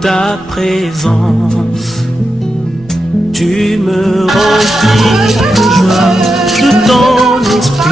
ta présence. Tu me remplis de joie de ton esprit.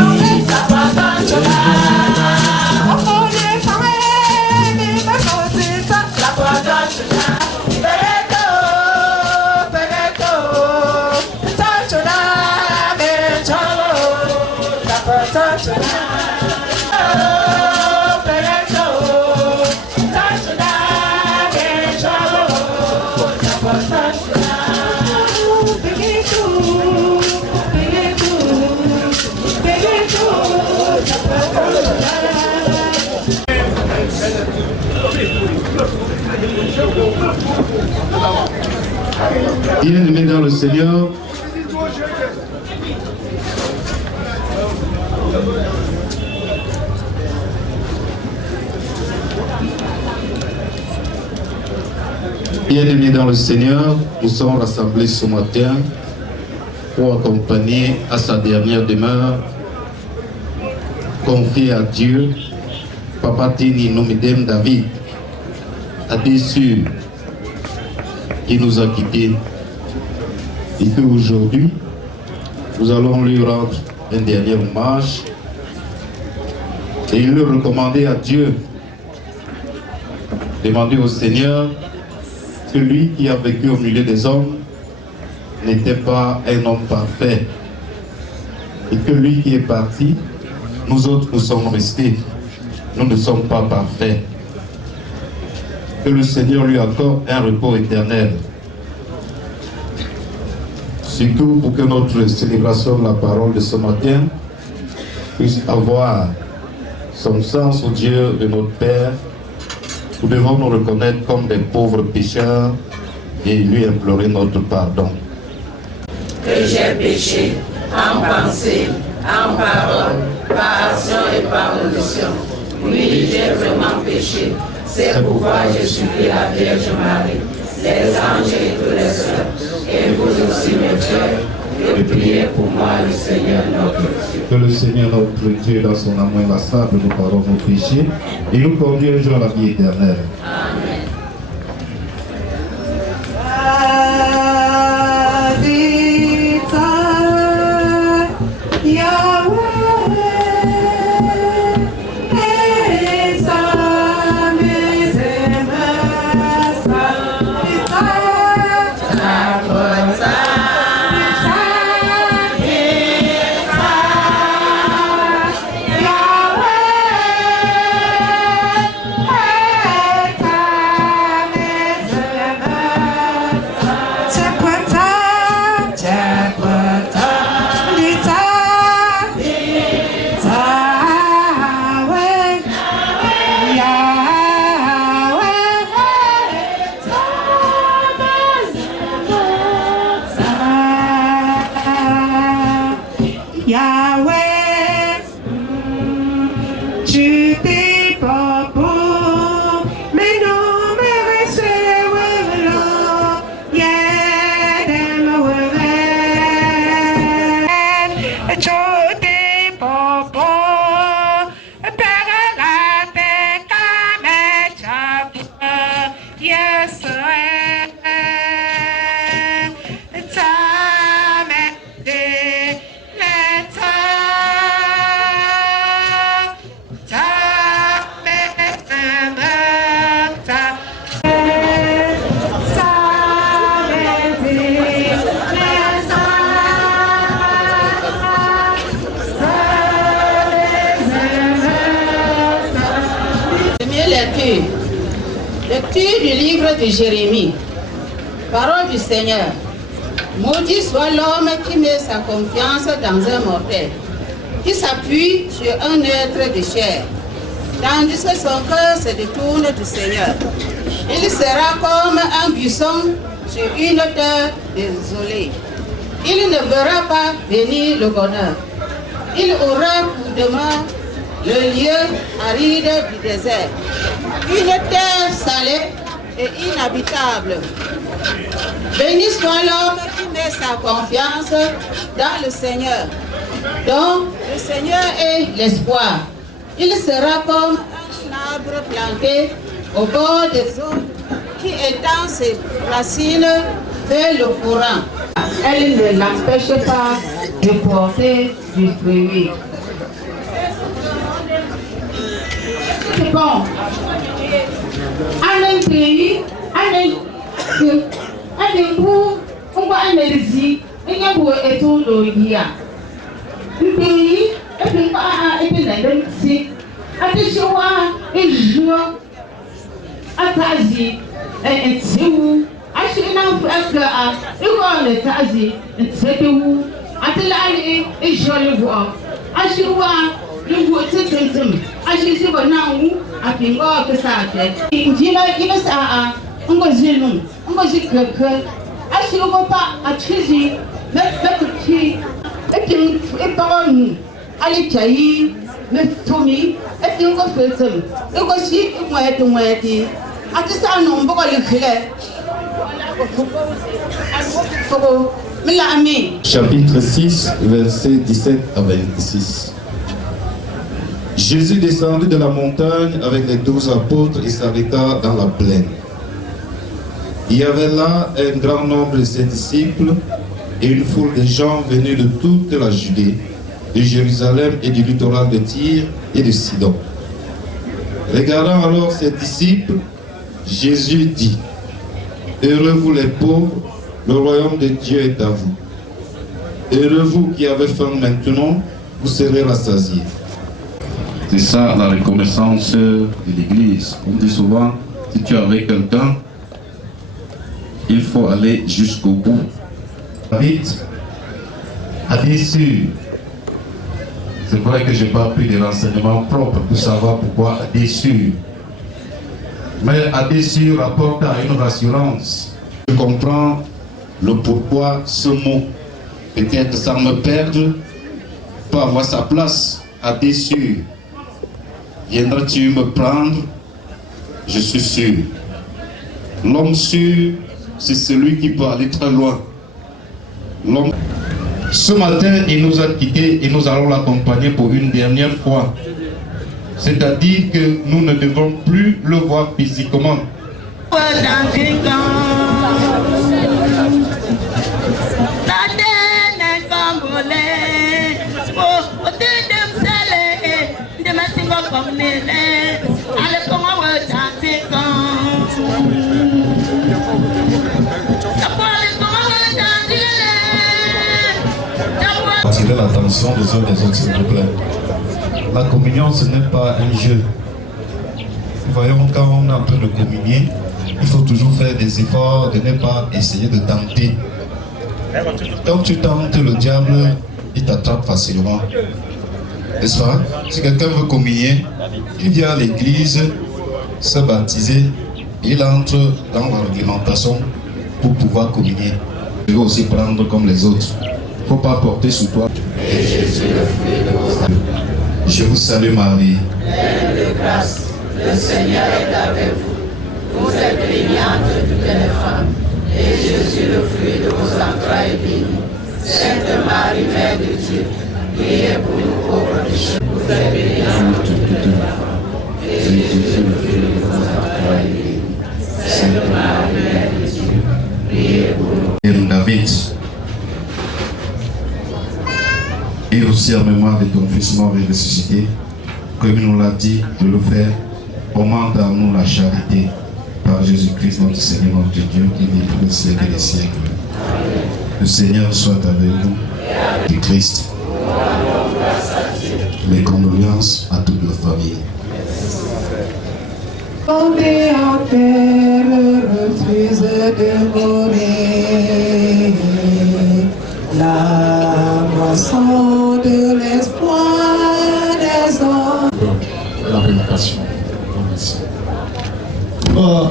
Bien-aimés dans le Seigneur, bien-aimés dans le Seigneur, nous sommes rassemblés ce matin pour accompagner à sa dernière demeure, confier à Dieu, Papa Tini Nomidem David, a déçu qui nous a quittés, et qu'aujourd'hui, nous allons lui rendre un dernier hommage et lui recommander à Dieu, demander au Seigneur que lui qui a vécu au milieu des hommes n'était pas un homme parfait, et que lui qui est parti, nous autres nous sommes restés, nous ne sommes pas parfaits. Que le Seigneur lui accorde un repos éternel. Surtout pour que notre célébration de la parole de ce matin puisse avoir son sens au Dieu de notre Père. Nous devons nous reconnaître comme des pauvres pécheurs et lui implorer notre pardon. Que j'ai péché en pensée, en parole, par action et par omission. Oui, j'ai vraiment péché. C'est pourquoi je supplie la Vierge Marie, les anges et tous les saints, et vous aussi mes frères, de prier pour moi le Seigneur notre Dieu. Que le Seigneur notre Dieu, dans son amour inlassable, nous pardonne nos péchés et nous conduit un jour à la vie éternelle. Amen. Lecture du livre de Jérémie. Parole du Seigneur. Maudit soit l'homme qui met sa confiance dans un mortel, qui s'appuie sur un être de chair, tandis que son cœur se détourne du Seigneur. Il sera comme un buisson sur une terre désolée. Il ne verra pas venir le bonheur. Il aura pour demeure le lieu aride du désert, une terre salée et inhabitable. Béni soit l'homme qui met sa confiance dans le Seigneur, dont le Seigneur est l'espoir. Il sera comme un arbre planté au bord des eaux qui étend ses racines vers le courant. Elle ne l'empêche pas de porter du fruit. C'est bon. Un pays, un coup, on va analyser, il y a beaucoup de choses le pays, et puis l'indemnité, à des jours, et jours, à Tazi, et Tiou, à Chine, à le Tazi, et Tiou, à Telali, et je le vois, à Chiwa, le voit tout à Chichi Bonaou, à Pingo, que ça a fait. Il dit là, il est ça, on va dire non, on va dire que, à Chiwa, à Chichi, mais petit. Et puis, par nous, allez, Kaï, mais Tommy, et puis on va faire ça. Et aussi, il va être moitié. À ce ça, non, on va le faire. Chapitre 6, versets 17 à 26. Jésus descendit de la montagne avec les 12 apôtres et s'arrêta dans la plaine. Il y avait là un grand nombre de ses disciples et une foule de gens venus de toute la Judée, de Jérusalem et du littoral de Tyr et de Sidon. Regardant alors ses disciples, Jésus dit: Heureux vous les pauvres, le royaume de Dieu est à vous. Heureux vous qui avez faim maintenant, vous serez rassasiés. C'est ça la reconnaissance de l'Église. On dit souvent, si tu es avec quelqu'un, il faut aller jusqu'au bout. David a déçu. C'est vrai que je n'ai pas pris des renseignements propres pour savoir pourquoi a déçu. Mais a déçu rapporte à une rassurance. Je comprends le pourquoi ce mot. Peut-être ça me perd, peut avoir sa place. A déçu. Viendras-tu me prendre? Je suis sûr. L'homme sûr, c'est celui qui peut aller très loin. L'homme. Ce matin, il nous a quittés et nous allons l'accompagner pour une dernière fois. C'est-à-dire que nous ne devons plus le voir physiquement. Attirer l'attention des uns des autres, s'il vous plaît. La communion, ce n'est pas un jeu. Voyons, quand on est en train de communier, il faut toujours faire des efforts de ne pas essayer de tenter. Quand tu tentes, le diable, il t'attrape facilement. N'est-ce pas? Si quelqu'un veut communier, il vient à l'église, se baptiser, et il entre dans l'argumentation pour pouvoir communier. Tu veux aussi prendre comme les autres. Il ne faut pas porter sur toi. Et Jésus, le fruit de vos âmes. Je vous salue Marie. Pleine de grâce, le Seigneur est avec vous. Vous êtes bénie entre toutes les femmes. Et Jésus, le fruit de vos entrailles, est béni. Sainte Marie, Mère de Dieu, priez pour nous pauvres pécheurs. Vous êtes bénie entre toutes les femmes. Et Jésus, le fruit de vos entrailles, est béni. Sainte Marie, Mère de Dieu, priez pour nous. David. Et aussi en mémoire de ton Fils mort et ressuscité, comme il nous l'a dit de le faire, augmente en nous la charité par Jésus-Christ, notre Seigneur, notre Dieu, qui vit pour les siècles et les siècles. Le Seigneur soit avec vous, du Christ. Mes condoléances à toute la famille. Tombé en terre, refuse de mourir. La moisson de l'espoir des hommes. La prédication. Merci. Moi,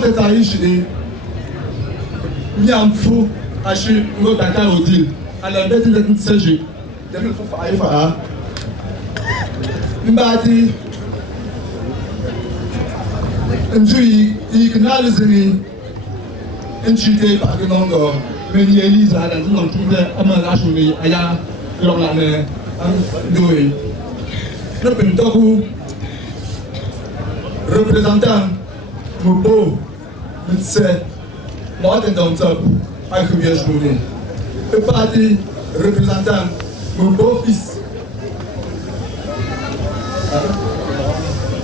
de Taïch et Niamfou, Hachi, Rodaka Odil, à la bête de l'Inségie, de l'Info Mbati, Njui, Ignalizini, Nchite, par exemple, Meni Elisa, la zone de Amalachuni, Aya, Lorlane, Louis. Le Pentoku, représentant Mobo, Mutse, Martin Domtop, Akubia Journée. Le parti représentant Mobo fils.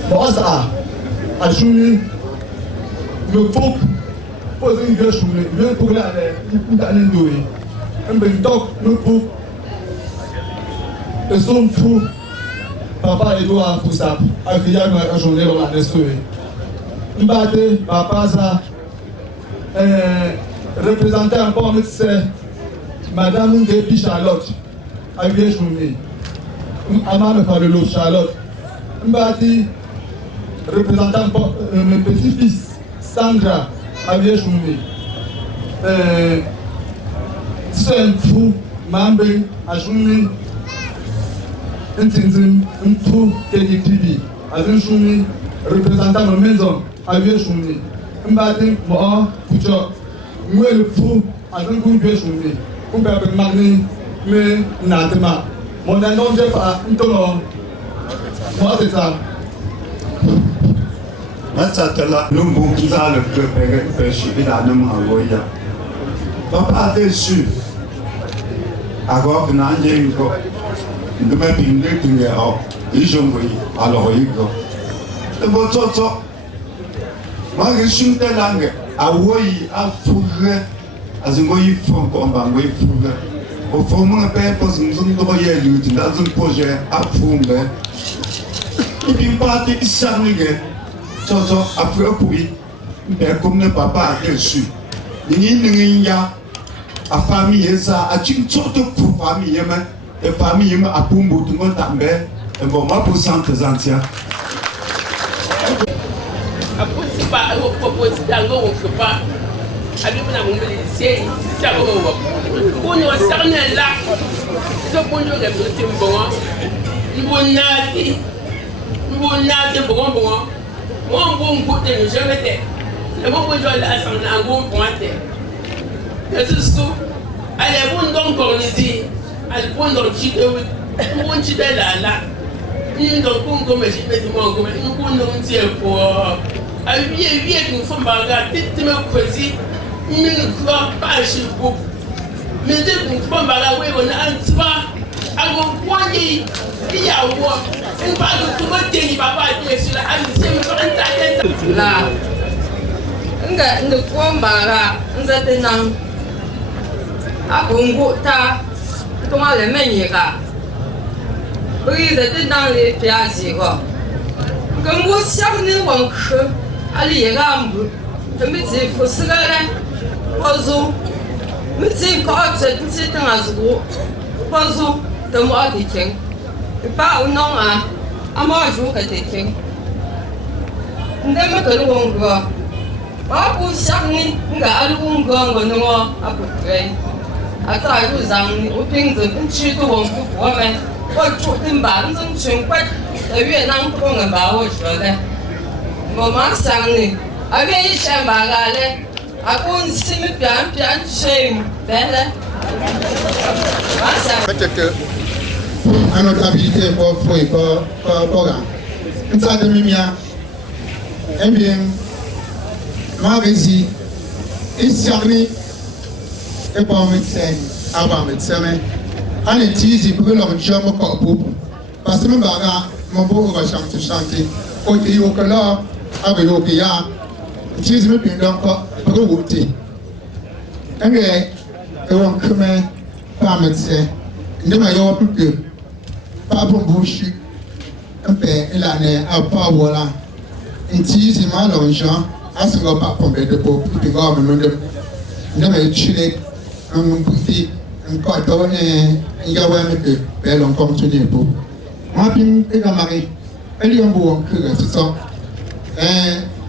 Boasa, a Journée, le folk, posé une vieille journée, bien pour l'aller, une année douée. Un bel toc, le folk, le son fou. Papa Edouard Foussap, accueillant la journée dans la Nestlé. Mbate, papa ça, représentant pour médecin, Madame Depi Charlotte, accueillant journée. Amam Parolo Charlotte. Mbate, représentant pour mon petit-fils, Sandra, accueillant journée. Saint Fou, Mambe, à journée. Un tout TV, à une journée, représentant de maison, à une journée. Un bâtiment, moi, Poucha, moi le fou, à une journée. On peut appeler Magni, mais Natema. Mon nom n'est pas un tonneau. Moi, c'est ça. Matsatala, nous bon qui va le pêcher, il a nommé un voyage. Papa déçu. Alors que n'a rien eu. De même, il n'est pas il joue alors il go. Le bon toto. Moi, je suis de langue. À Woi, à Fougue, à Zungoy Funk, en Bangoy Fougue. Au fond, mon père, parce que nous sommes dans un projet à Fougue. Et puis, parti, il s'en est. Toto, après, oui, mais comme le papa a déçu. Il y a a famille, ça, a une sorte de famille, et famille a pour tout le monde també et bon moi pour centre anciens après c'est pas au propos d'ango on pas avec na mon c'est ça on est cerné là ce bon Dieu est bon bon côté nous jamais été le bon Dieu là sans ango pointé c'est tout allez bon donc organiser al point dans le chute on chute là ni donc comme je peux dire moi comme nous on tient pour à vie une femme bagarre tu me choisi ni ne crois pas chez vous mais une femme bagarre oui on a pas à vous poigner il y a quoi une pas de tout le temps papa est sur la c'est me faire ta tête là nga ne femme bagarre nzatenang a bongo ta comment les mener là oui c'était dans les pièces quoi comme vous savez on que ali gambo também se fosse lá pozo me tin ko c'est un azgo pozo de moi qui tient pas ou non à moi je que tient ndema que on go ba pour savez nga ali on go no a pour vrai à nous au ping de去都我们我做的板正全国的越南工人把我说的我马上呢啊别一想把个嘞啊公司me bien chơi ben là peut-être à notre habilité pour programme ça de mimia eh bien ma rési ici et pas médecin avant médecin mais on utilise pour leur job au corps parce que même bagarre mon beau va chanter au pays au color avec le pays utilise même donc pour voter un gars et on comme pas médecin ne m'a eu plus que pas bon bouche un peu l'année à pas voilà utilise mal l'argent à ce qu'on pas pomper de pour puis gars ne m'a tué un petit un quoi il y a ouais mais que belle on continue pour moi puis et la marie elle y a un bon que c'est ça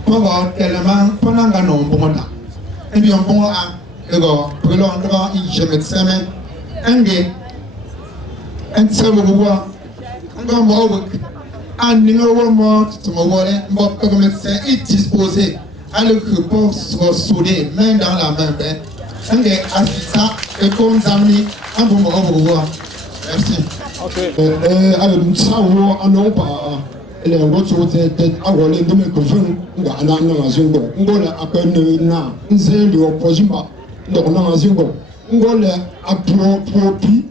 pour voir tellement pendant un an bon là et bien bon à le gars pour l'endroit il je mets ça mais un gars un seul voir on va voir un numéro mort tu me vois on va pas mettre ça et disposer à le pour soudé main dans la main un gars assistant et comme Zamni, un bon revoir. Merci. Alors, nous savons, non pas, le ngoto te awole ndome ko fun nga ana na mazingo ngola akane na nzeli opozimba ndo na mazingo ngola apropi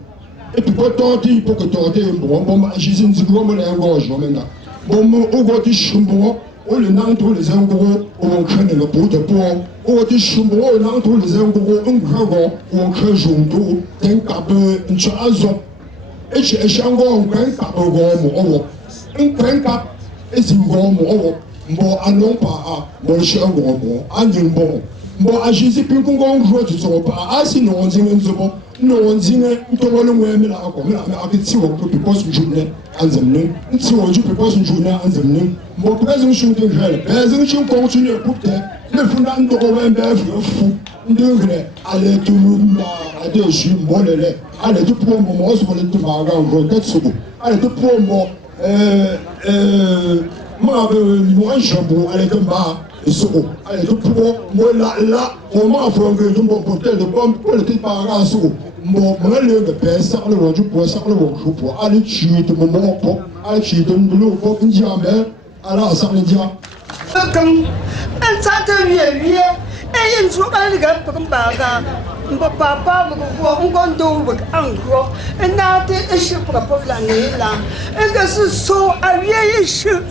et puis pototi pour que torte bon jisin zigo mo le ngojo menga bon ugoti shumbo o le nanto le zango o khane le bote po o ti shumbo o nanto le zango o ngago o khajundu tenkabe nchazo eshango nkwenka ogomo owo nkwenka ezigomo owo mbo anompa mo shango mo anyimbo mbo ajizi pinkungo ngro tso pa asi no nzinge nzobo no nzinge ntobolo ngweme la akomela akitiwo ko because njune anzemne ntiwo ju because njune anzemne mbo president shunde ngele president shun continue pour le funda ndoko wembe fu ndengre ale tulumba ade shi molele ale tu promo mo so le tu baga ngro tetsugo ale tu promo ma be mo shambo ale tu ba sugo ale tu promo mo la o ma fronge tu mo porter de bombe pour le tu baga sugo mo le de pesa le roju pour ça le roju pour ale chi tu mo po ale chi tu ndulu ko njambe ala sa le dia comme un certain vieux et une fois pas les gars pour baga papa on gondo en gros et n'a été échec pour l'année là et que ce sont à vieillir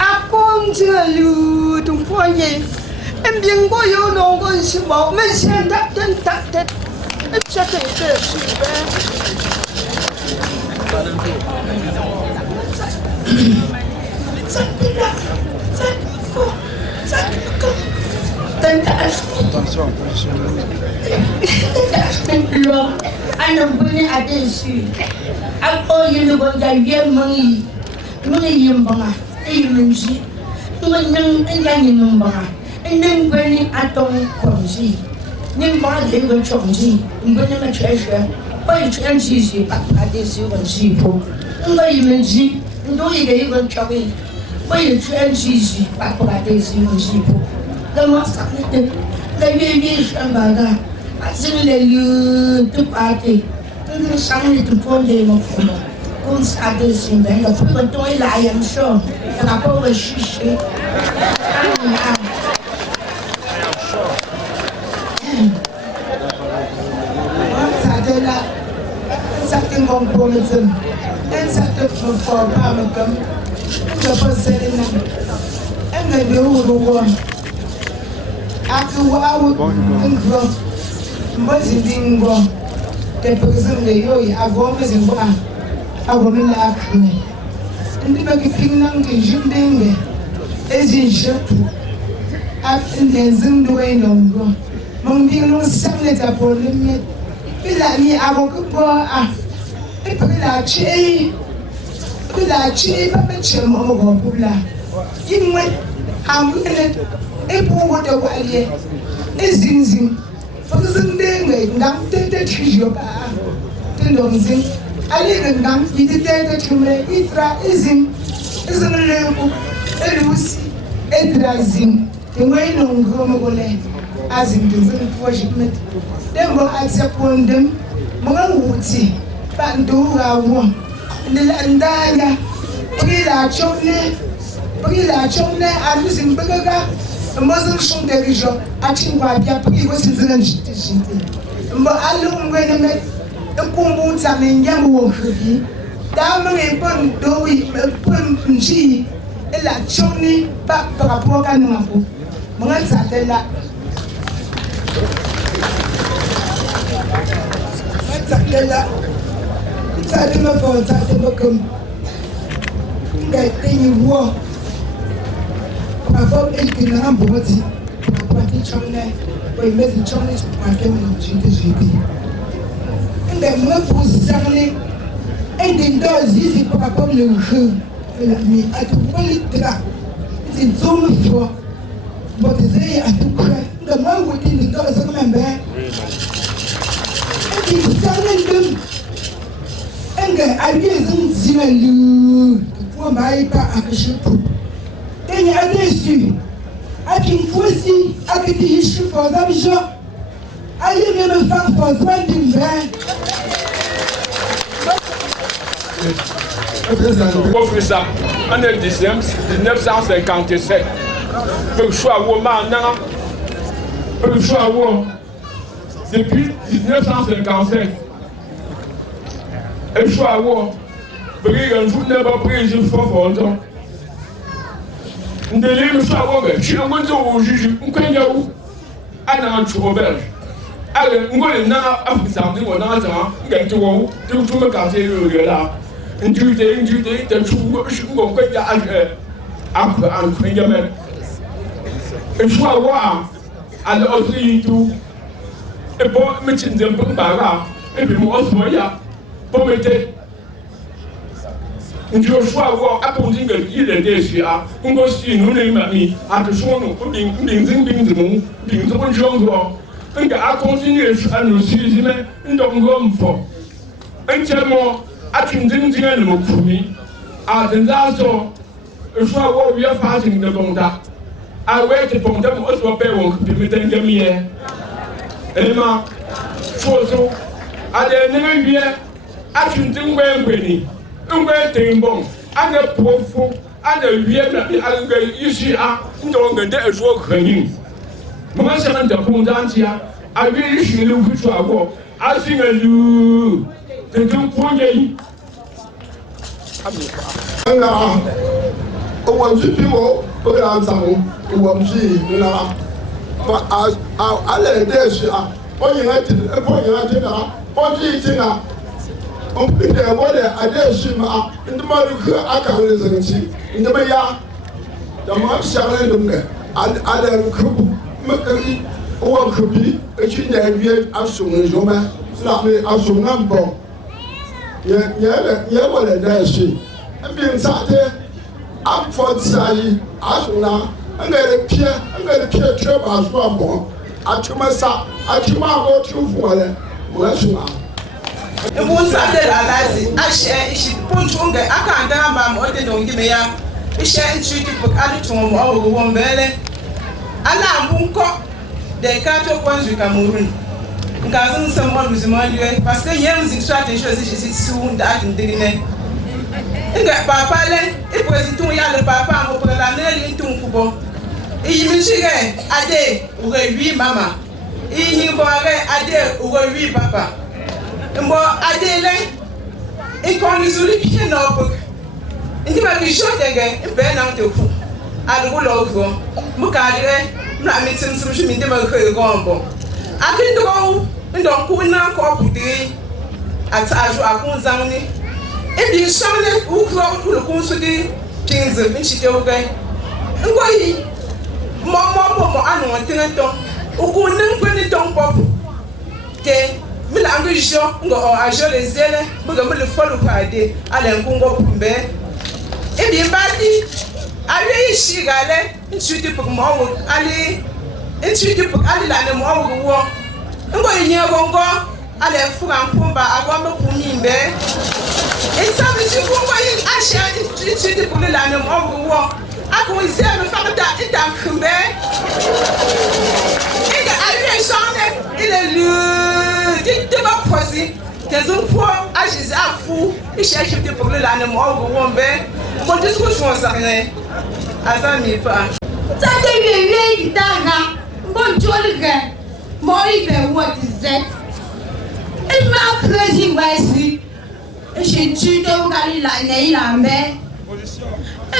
à continuer ton foyer et bien quoi yo non on se voit mais c'est tête et chacun est super attention, ana buni adesu ako yinu gonja yemangi muni yembanga eyimenji nganyang enyanyi numbanga enen bani atong konji nimba de go chonji mbani ma chesha bai chanji ji adesu gonji po ngai menji ndo yige go chobi bai chanji ji adesu gonji po dama sakne la vie chambaga azin le yu tu pate tu sang tu fonde mo fono con sade simbenga fu to la yam show la po shishi sade la sakte comprometem en sakte for pamekam to pasere na en ga be wo aku wawu ngro mbazi dingo te prezende yoyi agome zimba agome la akne ndi bagi pinange jindenge ezi jetu ak ndenzindo enongo mongbi no samle ta poleme bila ni agokupo epela chi papa chemo mo gobula imwe amune epuwo de walie ezinzin fozindenge ngam tete tijio ba tendonzin ali ngam itete tume itra izin lebu elusi edrazin ngweno ngomo gole azin tenzin project dembo atsepondem monguti bandu rawo ndanda Prila chone alusin bagaga mazan shon da rijo a cikin gwabiya fage wasu zinan shi mba alun gwene me kumbu ta men yamu wo khudi da mun e pon dowi pon nji ela choni ba rapport kan mambo mun ta tela ta de ma fo ta de bokum ngai tinyi wo Papa est un amboti, papa est chonné, oui mais c'est chonné sur paquet mais j'ai dit. Et les mots pour s'arner, et des doses ici papa le jeu, mais à tout point les draps, c'est une somme froid, mais c'est à tout près. Le moins vous dites des doses comme un bain. Et des s'arner comme, et des alliés en zimelu, pour m'aille pas à cacher tout. Tenho adessu, aqui em Fussi, aqui de Risco, Fozam Jo, aí mesmo faz Fozam de Mbé. Vou frisar. en 1957. Le choix le choix depuis 1957. Le choix un jour n'a pas pris une fois pour longtemps. Le choix je suis un peu au juge, on connaît où? À l'auberge. Alors, on va aller dans l'Afrique, on va dans tout le quartier là. Une durée, de tout, je suis un peu je vois à l'autre tout. Et pour mettre un peu de bagarre, et puis moi, je vois pour mettre. Je vois à pour dire qu'il est déjà, on va se nous les mamies, à te soigner, on a continué à nous suivre, nous avons fait. Entièrement, à une dizaine de mots pour nous, à des assos, je vois où il y a fait une bonda. À ouais, tu peux me dire, on se fait un peu de demi-heure. Et ma chose, à des négocies, à une dizaine de bénis, un peu bon, à des profos, à des vieux, à des ici, à une donne de jour grenier. Moi, c'est un peu pour d'antia, à lui, je suis le coup de avoir, à signer le. C'est un point de vue. I'm for Sai, Asuna, and then a peer, trouble as one more. Atumasa, Atuma, what you for it? And once I did, I share, she put on the Akandam, or they don't give me a share and treated for Aditum over one belly. Anna Bunko, they can't talk once you can move in. Cousin, someone who's among you, Pastor Yams in strategy, she soon that in digging. Papa, it was 2 years papa, who put a nail into football. Even she a day, who will be mamma. In boy, a day, who will be papa. And more a day, it calls you the notebook. And you might be short again, and burn out your food. I will over. Mukade, not mixing some shimmy, never could go on. I can go and don't put now copy day at Akunzani. And the shaman who cloud will go to the kings of Michigan. And why? Mamma, I know one thing I don't. Who couldn't put it on pop. Okay, Milan show go or I show the zeal, but I'm going to follow by day. I don't go up in bed. And the body, I really see Gale, and shoot it for more. Ali, and shoot it for Ali and more war. And why you go? I left for Pumba, I want to put me in bed. And some of you go away, I share the Pulan of the war. I go and say, I'm a family that in that come back. And I really saw it in a little pussy. There's no poor ashes are full. It's shaking the Pulan of all the one bed. But this was one something as I mean. Something you really done, but jolly girl, more even what is that? And my crazy Wesley. She treated me like a lamb. I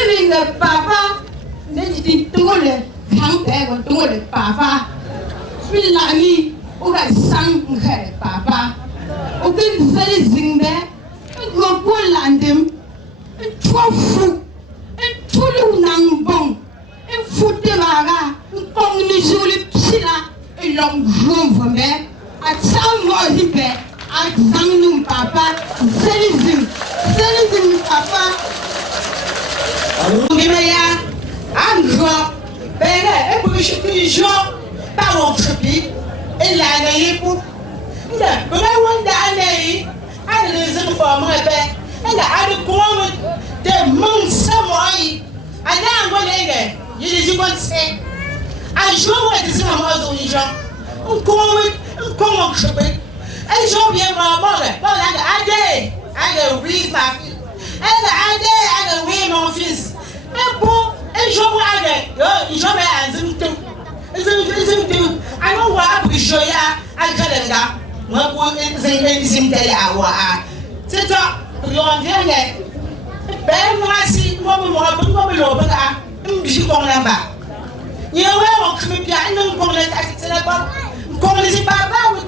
mean, the papa, then she told her, come back or do it, papa. Feel like me, who has sung her, papa. Who can very sing there, and go pull land him, and 12 foot, and 2 nang bong, and foot the raga, and come in the Zulu Silla, a long room for me. At some more in bed. Examine papa, Zelizim, papa. I'm grand, et puis je suis toujours par mon crépi, et là, il y a pour. Mais on a dit, I listen for my bed, and I had grown the months somewhere. And now I'm going to you didn't say, I show what is in my mouth, I'm going to and show me my mother. Well, I did. I can read my feet. And I did. I can read my feet. ìjọba yà zimtu àná wà àbùkìṣọ yà àjẹlẹ̀dá wọn kú zimtẹ yà wà á títọ́ yọ̀ǹdẹ̀ yẹ bẹ́ẹ̀ mú wá sí wọ́n mi lọ́ọ́ bẹ́ẹ̀ ká ń bí kọ́ lẹ́mbà yẹ wẹ́ wọ́n kí mi bí i àná kọ́ lẹ́ta ti tẹ̀lé bọ́ kọ́ lẹ́sí bàbá wò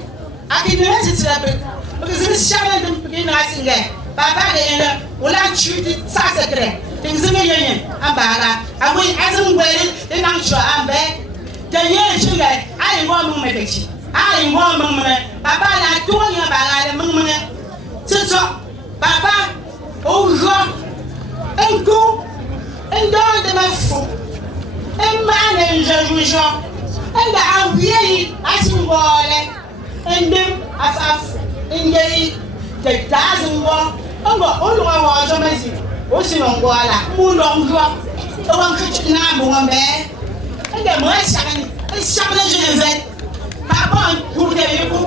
àkìndìrẹ́ ti tẹ̀lé bẹ́ẹ̀ because ní sàlẹ̀ ní bí náà ti ngẹ̀ bàbá yẹ yẹn lẹ wọ́n á tù ti sàṣẹ̀kẹ̀rẹ̀ tẹ̀sí mi yẹ yẹn àbàrà àwọn ẹ̀sìn wẹ̀rẹ̀ ẹ̀ náà sọ àbẹ́ tẹ̀yẹ ẹ̀sìn yẹ ayé wọ́n mú mẹ́tẹ̀kì ayé wọ́n mú mẹ́ bàbá yà tó yẹ bàrà yẹ mú mẹ́ títọ́ bàbá òwúrọ̀ ẹ̀ńkú ẹ̀ńdọ́ ẹ̀dẹ̀mẹ̀ fún ẹ̀mbà ẹ̀ ńjẹ̀jújọ́ ẹ̀ńdà àwùyẹ̀ yìí àti wọ̀ọ̀lẹ̀ ẹ̀ndẹ̀m àfàfù ẹ̀ńdẹ̀ yìí tẹ̀tà àti wọ̀ ẹ̀ńgbọ̀ olùwà wọ̀ ọjọ́ mẹ́sì ó sì lọ wọ̀ ọ̀la mú lọ wúrọ̀ ẹ̀wọ̀n kìtì náà mú wọn bẹ́ẹ̀ ẹ̀ńdẹ̀ mọ̀ ẹ̀ṣàkẹ́ jẹ̀fẹ̀ bàbá kúrẹ́ yìí kú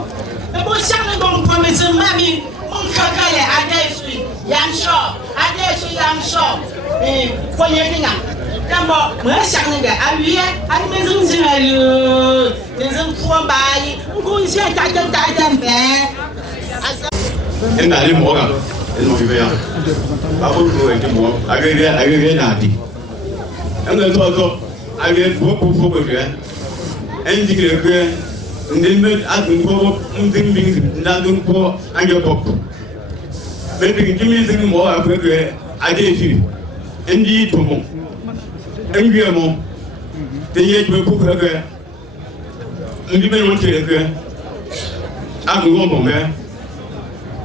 ẹ̀bọ̀ ṣàkẹ́ gbọ̀n pọ̀mẹ́sì mami nkakale adesu yansho konyedinga kambo mweshange abiye alimezunzinayo nezumfuambayi ngunzi tatambe ina ali moga ino biya abu ko ente mo agere na di anga to agere ko ko je enji ke ndimbe atungo ndimbi ndandungo anje bok bebe ngimi zingi mo akwege adefi ndi tomo ngwe mo teye twe ku kwege ndimbe no tirege agungo mo me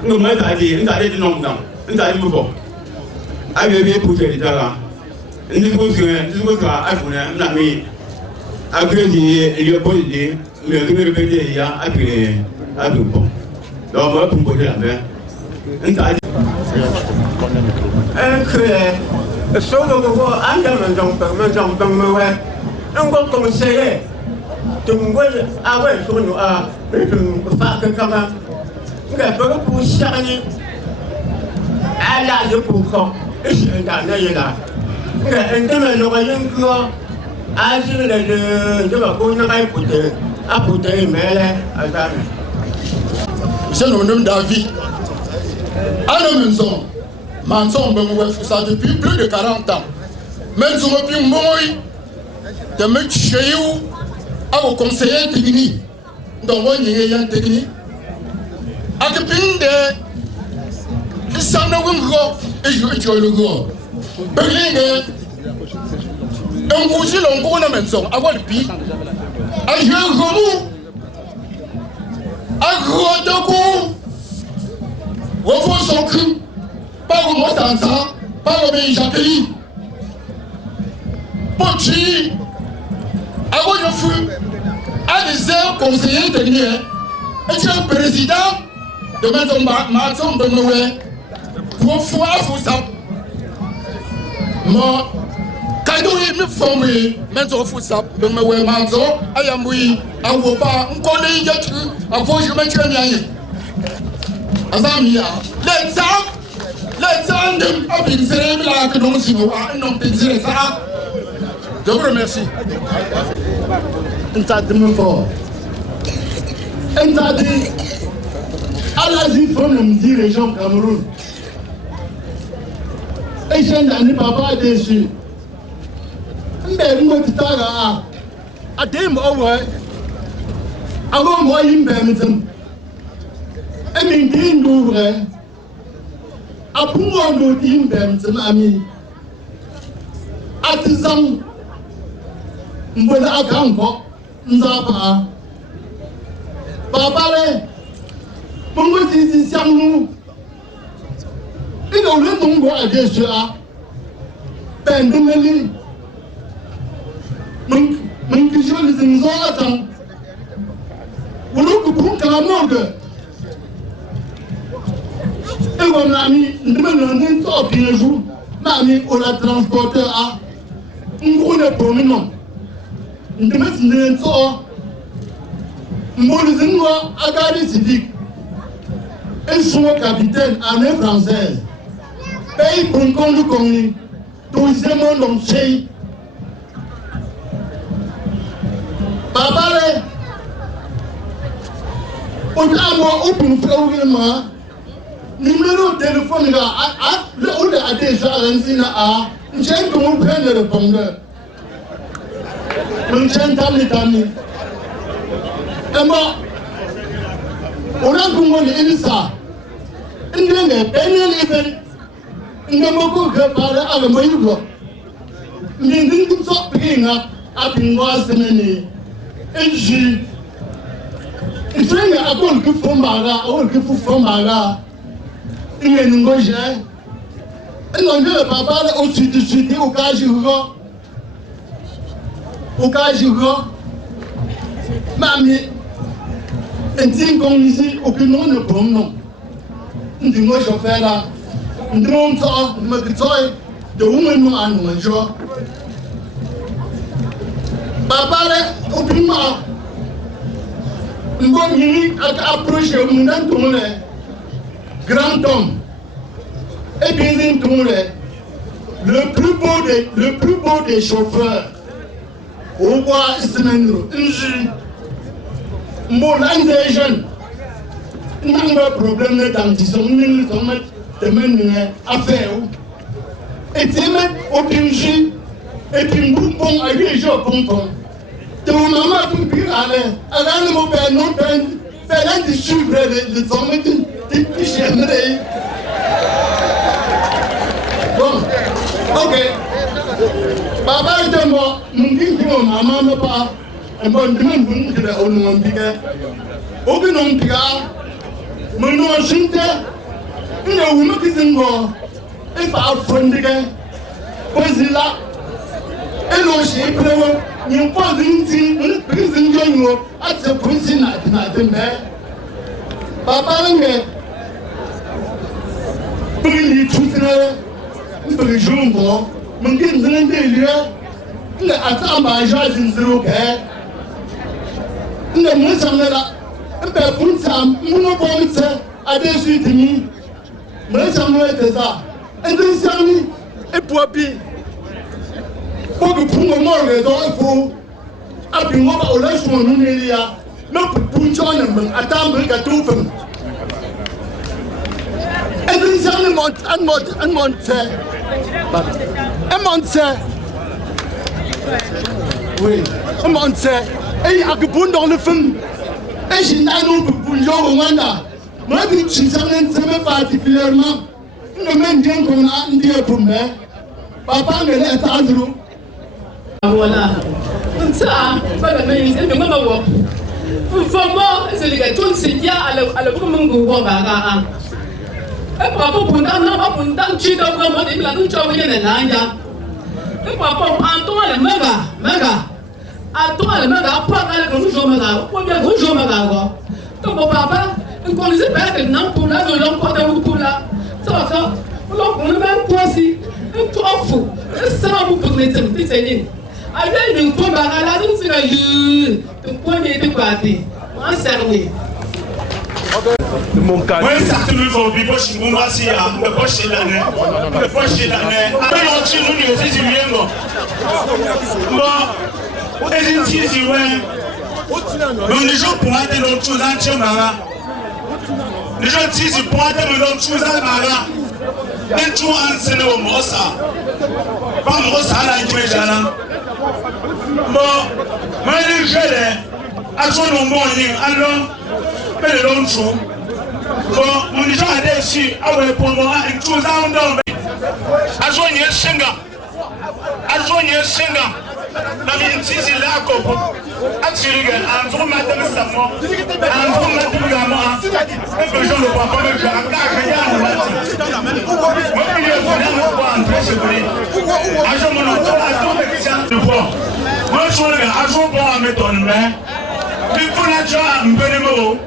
ngoma tadi ndade di nom dam ndade mo bo abebe puje di dara ndiko ka afuna na mi agredi liyo bolide mais le répéter il y a après bon donc moi pour poser la main solo go anda menjong mewe ngo conseiller tungwe awe sunu a fa ka kama nga ba ku shani ala je ku ko nda na yela nga ndeme no ga yengo ajile de ba ko na kai pute Monsieur le nom David, à la maison, ça depuis plus de 40 ans. Mais nous avons pu mourir de me chez vous à vos conseillers techniques. Donc, on y est un technique. À que ping de s'en a un gros et je vais le gros. Berlin, un bouger l'ombre à la maison, avoir le pied. A je remou a gros de coup revoir son cul pas au mot d'antan pas au pays jacqueline Pochi a gros de fou a des heures conseillers techniques et tu es président de maison de Noé pour faire ça moi kadoui mi fomi menzo fusa be mewe manzo ayamui awoba nkole yetu afoju menche mianye azamia let's ndem abin sere mi la ke don sino wa non pensere ça je vous remercie nta demi fort nta di alazi from le région Cameroun et j'ai un papa déçu mbe ngo titara adem owe ago mo yimbe mitem emi ndindu re apumo ndo yimbe mitem ami atizam mbola akanko nzapa babale mongo titi siamu ino le mongo ajesha pendumeli من كجول زنزوطا ولو كبون كلاموغ ايوا نامي ندمنا ننتو بينجو نامي ولا ترانسبورتر ا ngone pomino ndemesi nento mboli zinwa agari civique et son capitaine armée française paye pour qu'on nous connaisse tout ce monde on sait Babale, on a moi open for numéro de téléphone là, on a déjà lancé là, j'ai comment faire le répondeur. On tient tami. Et moi, on a comment les ça. On a peine les on a beaucoup de parler avec moi. Mais nous sommes bien à Pingwa semaine. Et j'ai il faut que à que faut maga, que faut maga. Il est nouveau j'ai. Et on veut papa au sud au cas où au cas où mamie un petit comme ici aucun nom ne prend non. On dit moi je fais là. On demande ça, on me dit ça de où nous en nous jour. Papa là aucun mot. On vient à approcher au monde tout le grand homme et bien tout le plus beau des chauffeurs au roi Ismaël mon des jeunes n'a pas de problème de dentition nous sommes de mener affaire et c'est même au pinji et puis bon à lui je comprends de mon maman tout pire allez mon père non père de suivre les hommes qui j'aimerais bon ok papa est mort nous dit que maman ne pas un bon demande vous que on nous dit que aucun nom piga mon nom chinte une woman qui est mort et pas fondé que là et non j'ai prévu nous pas une une prison à ce point c'est n'a papa l'engrais pour les tout ça pour les jours bon mon qui nous a dit lui le attend à jaser zéro le moi ça me là un peu pour ça mon bon ça a des suites ni moi ça me fait ça et donc ça ni et puis pour que pour moi il faut appuyer moi au lâche mon nom il y a mais pour John attendre que tout fait et donc ça me monte oui on monte et à que bon dans le film et j'ai n'a non pour John Rwanda moi je suis ça particulièrement le même bien qu'on a dit pour moi papa me l'a attendre voilà ça voilà mais c'est même pas bon vraiment c'est les gars tout c'est bien à la beaucoup mon goût baga et papa pour dans tu dois vraiment dire la tout tu vas bien là et papa Antoine le mega Antoine le mega pas dans le jour mega ou bien le jour mega donc papa on connaissait pas que non pour là je l'en porte pour là ça on ne même pas si tout fou ça vous pour les c'est avec une tombe à la donc c'est le point de parti en cerné mon cas moi ça tout le monde bi bo shi mo si a me bo shi la ne après on tire nous les si bien bon et si si ouais donc les gens pour être dans tout ça chemara les gens si pour être dans tout ça mara et tout en c'est le mot ça pas mot ça là qui est là bon moi les jeunes à son nom alors mais le long chou bon on dit ça a déçu à ouais pour moi et tout ça on donne à joindre senga na mi ntisi la ko actually en tout matin ça moi en tout matin gamo et que je ne vois pas me faire à rien moi il est vraiment pas entrer chez lui à je me retrouve à tout le temps moi je suis à jour pour à mettre en main il faut la joie un peu de mots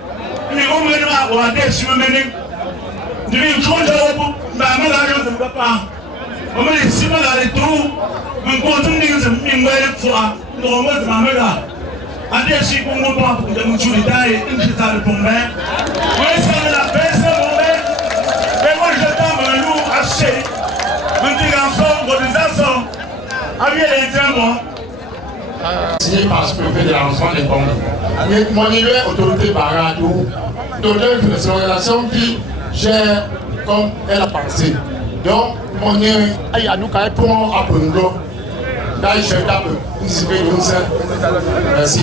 mais on me va voir des sur mener du jour de ma mère je ne peux pas on me dit si moi là les trous on continue de me faire foi non moi ma mère là à des si pour moi pour de me tuer d'ailleurs une chose à le tomber moi c'est la baisse mais moi je tombe un loup haché on dit enfant organisation avec les témoins signé par ce préfet de l'arrondissement de Congo. Mon niveau autorité par radio, d'autres c'est l'organisation qui gère comme elle a pensé. Donc, mon niveau, il y a nous quand même pour apprendre. Là, je vais participer de nous. Merci.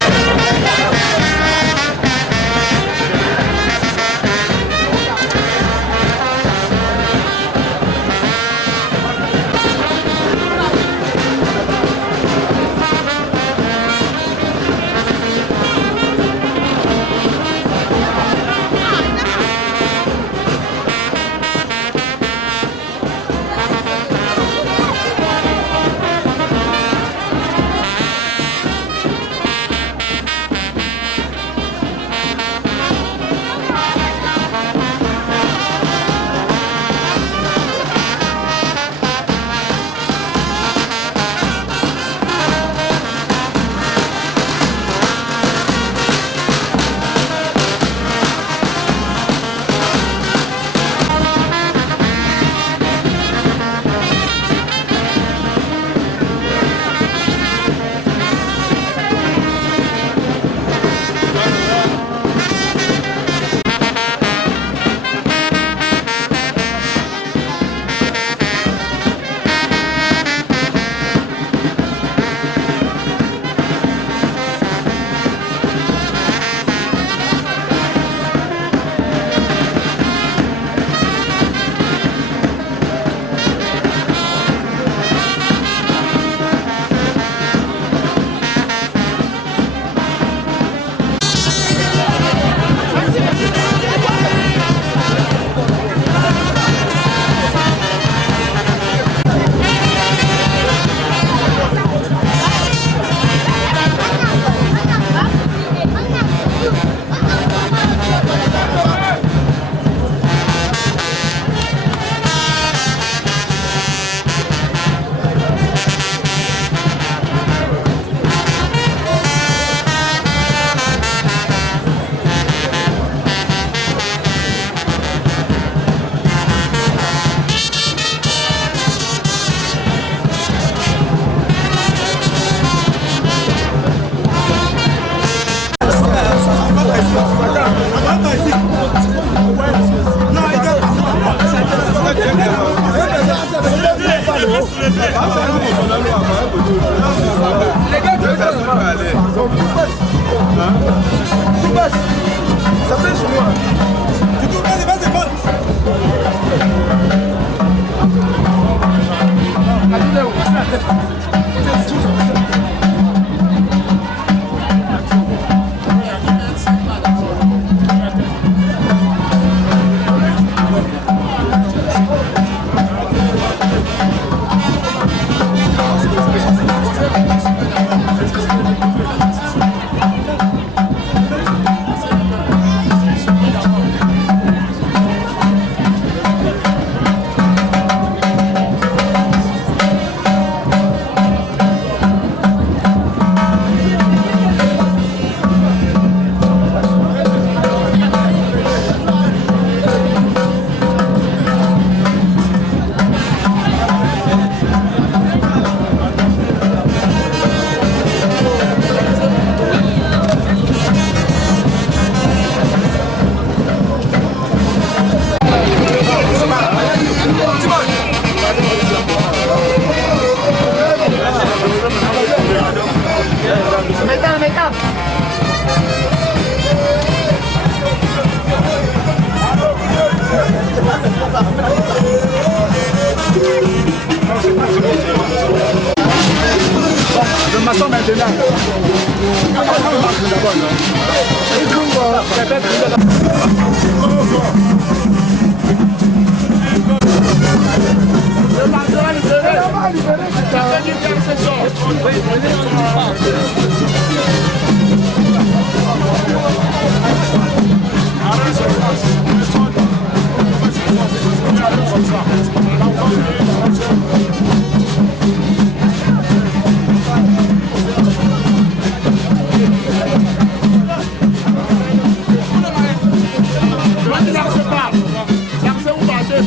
Le maçon maintenant.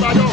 Pardon.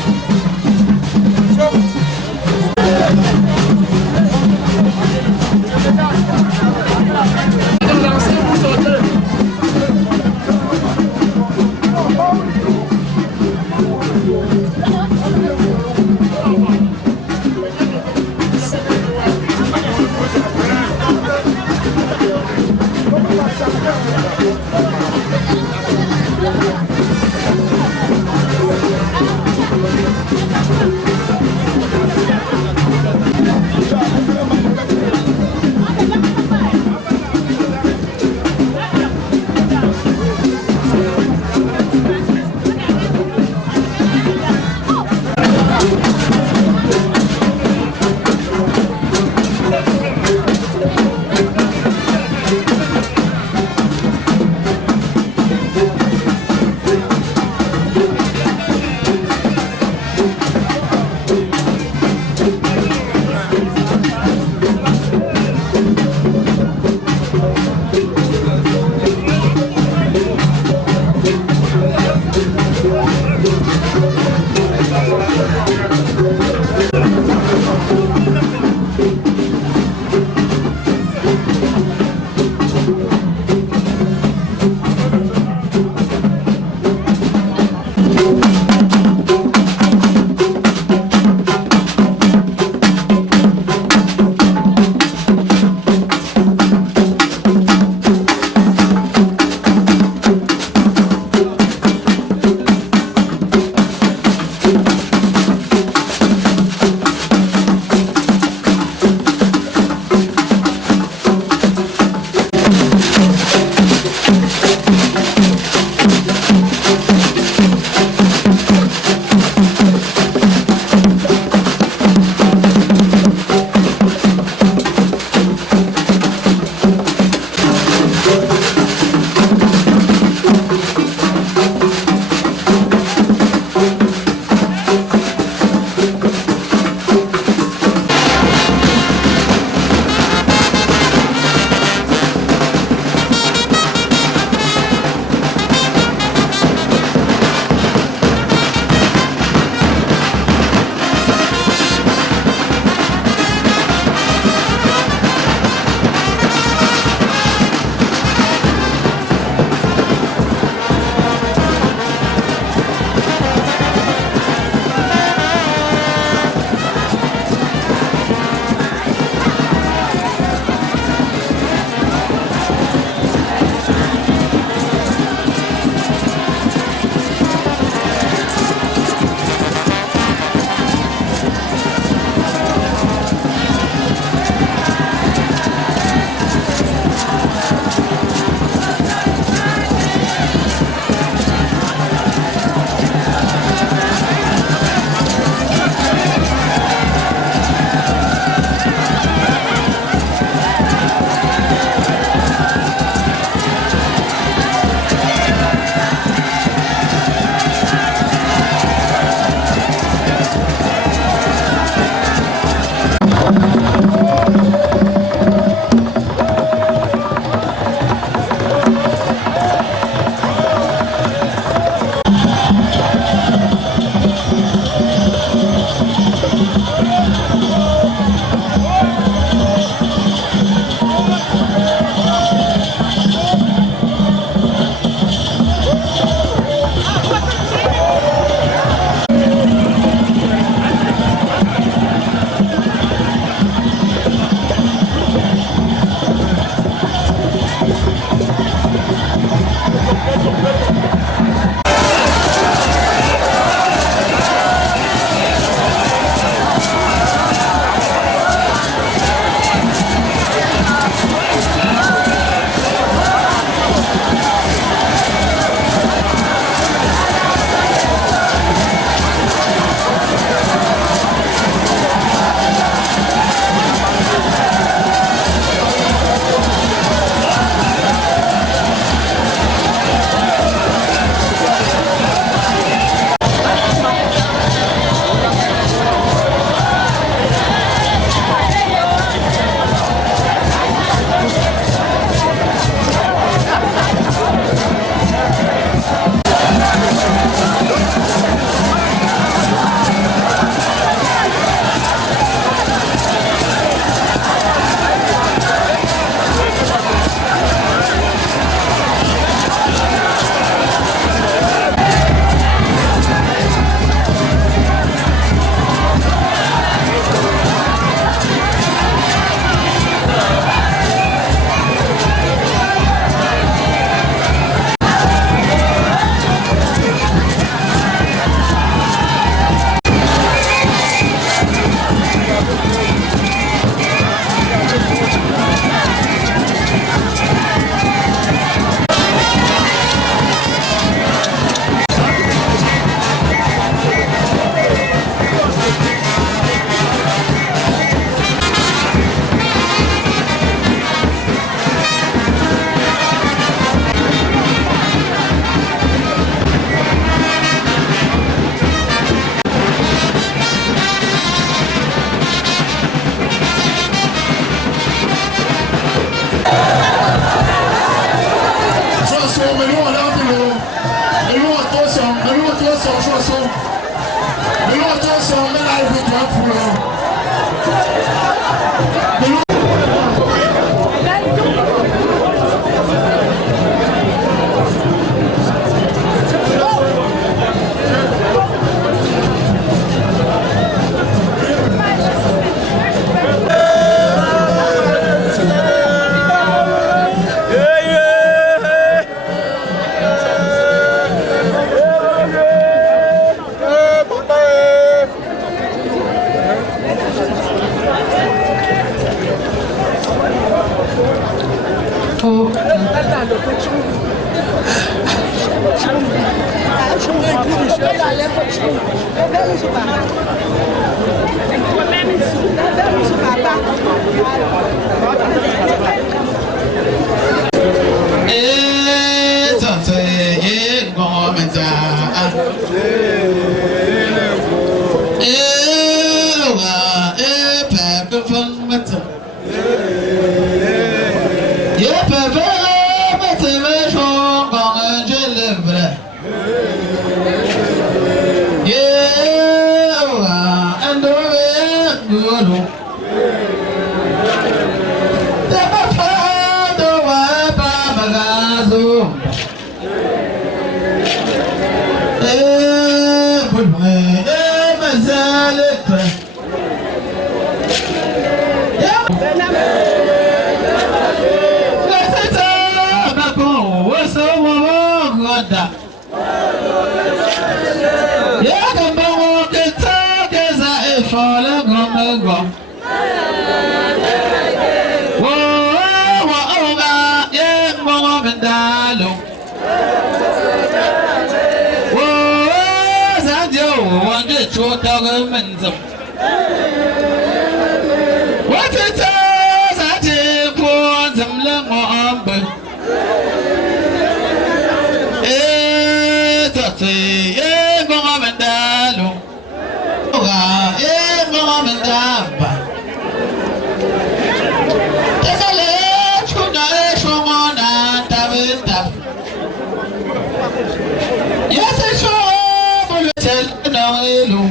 elo.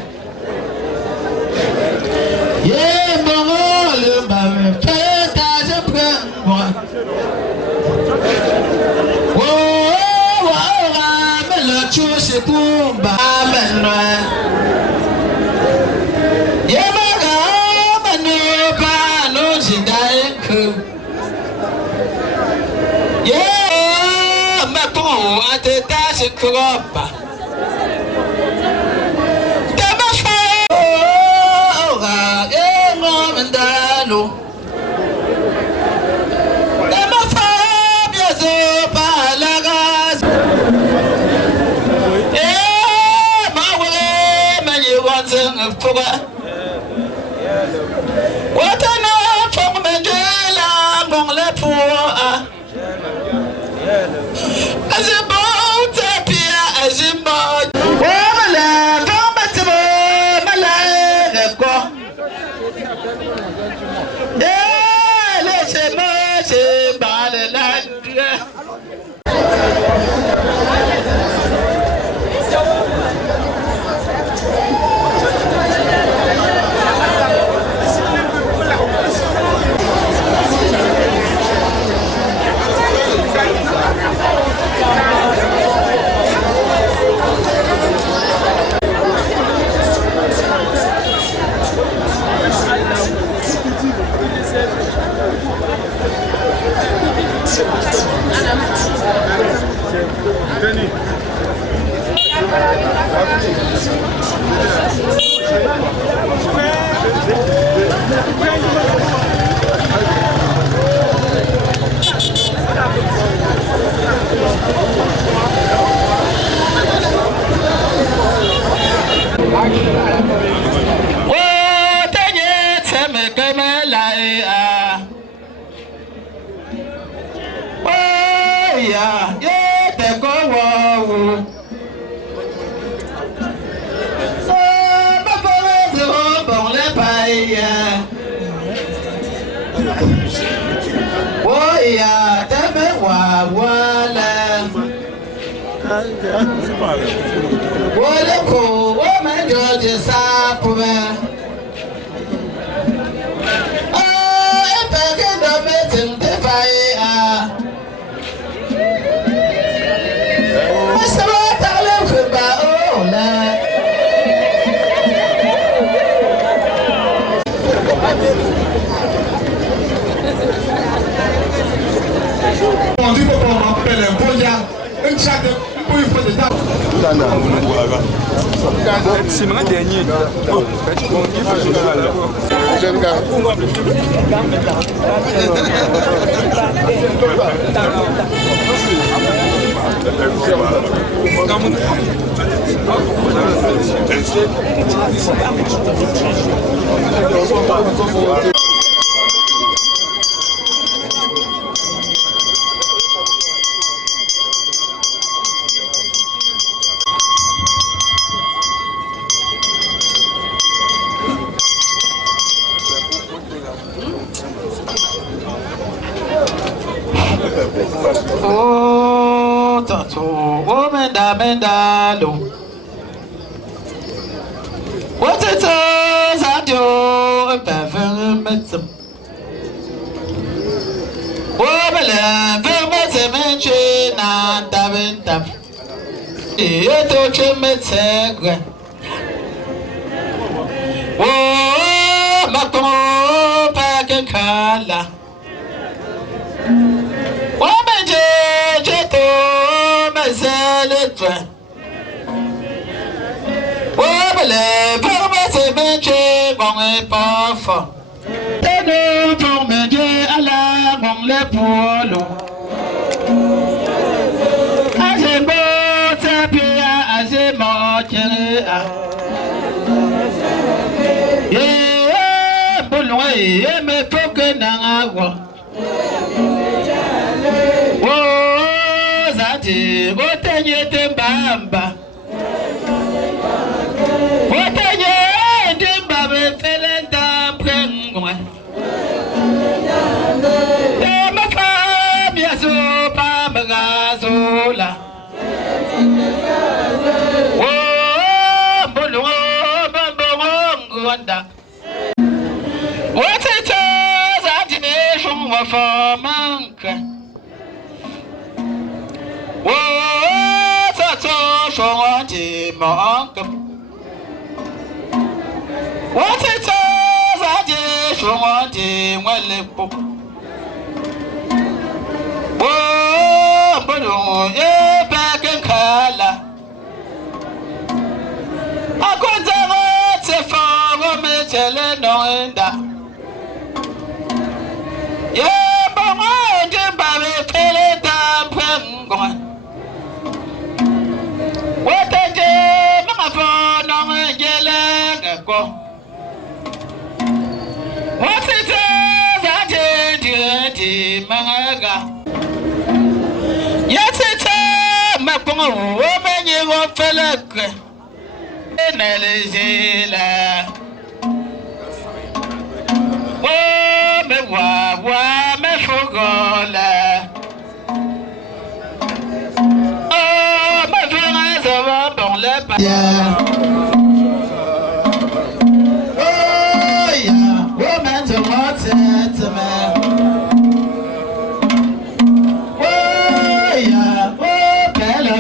Ye bon le bam fait à je prends moi. Oh mais le chou c'est pour ba ben. Ye ma no pa no jindai ku. Ye ma bon ateta je crois. C'est mon dernier. for mank. That's all for him, uncle. What it says, I did from him, well, but yeah, back in color. I could have for me telling no end. Yeah, but I did by me telling them. What a day, my phone on a yellow go. What's it says, I did, Manga. Yes, it's my woman, you won't feel like. Nelizila. Me fugola. Oh, my friends are up on the yeah. Oh, yeah. Woman's a what's it, man. Oh, yeah. Oh, Bello,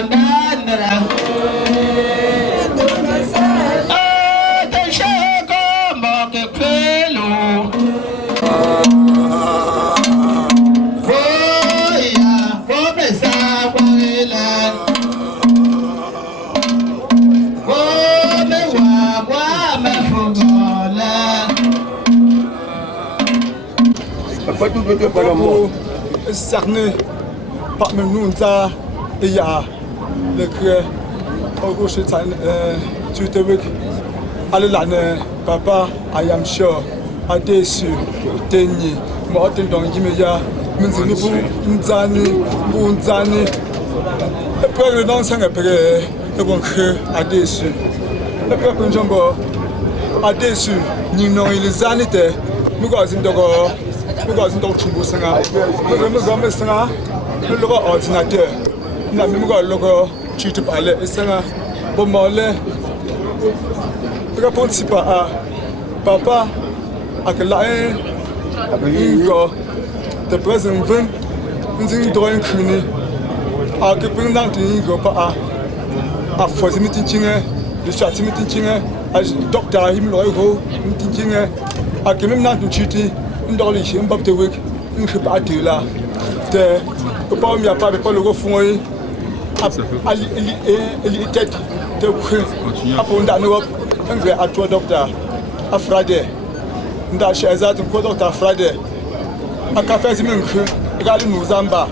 Sarné, par nous, il y a le cœur au gauche, tu te veux aller là, papa, I am sure, à déçu, Tenny, Martin dans Gimeya, Munzini, Bunzani, le père dans un après, le bon cœur, à déçu, le père Punjambo, à déçu, Nino, il est zanité, nous gazons d'or. Nous avons donc tout le monde. Nous avons le ordinateur. Nous avons le YouTube. Nous avons le papa. A que là, the present vin, nous avons drawing cleaning. A que pendant que nous avons a for meeting, the chat meeting, as doctor him logo meeting, a que même dans le dans les chiens, Bob de Wick, une chip à deux là. De pas mis à part le refond, il était de après dans l'Europe, un vrai à toi docteur, à Friday. Dans chez Azat, un docteur Friday. À café, c'est même que, regardez nous Zamba,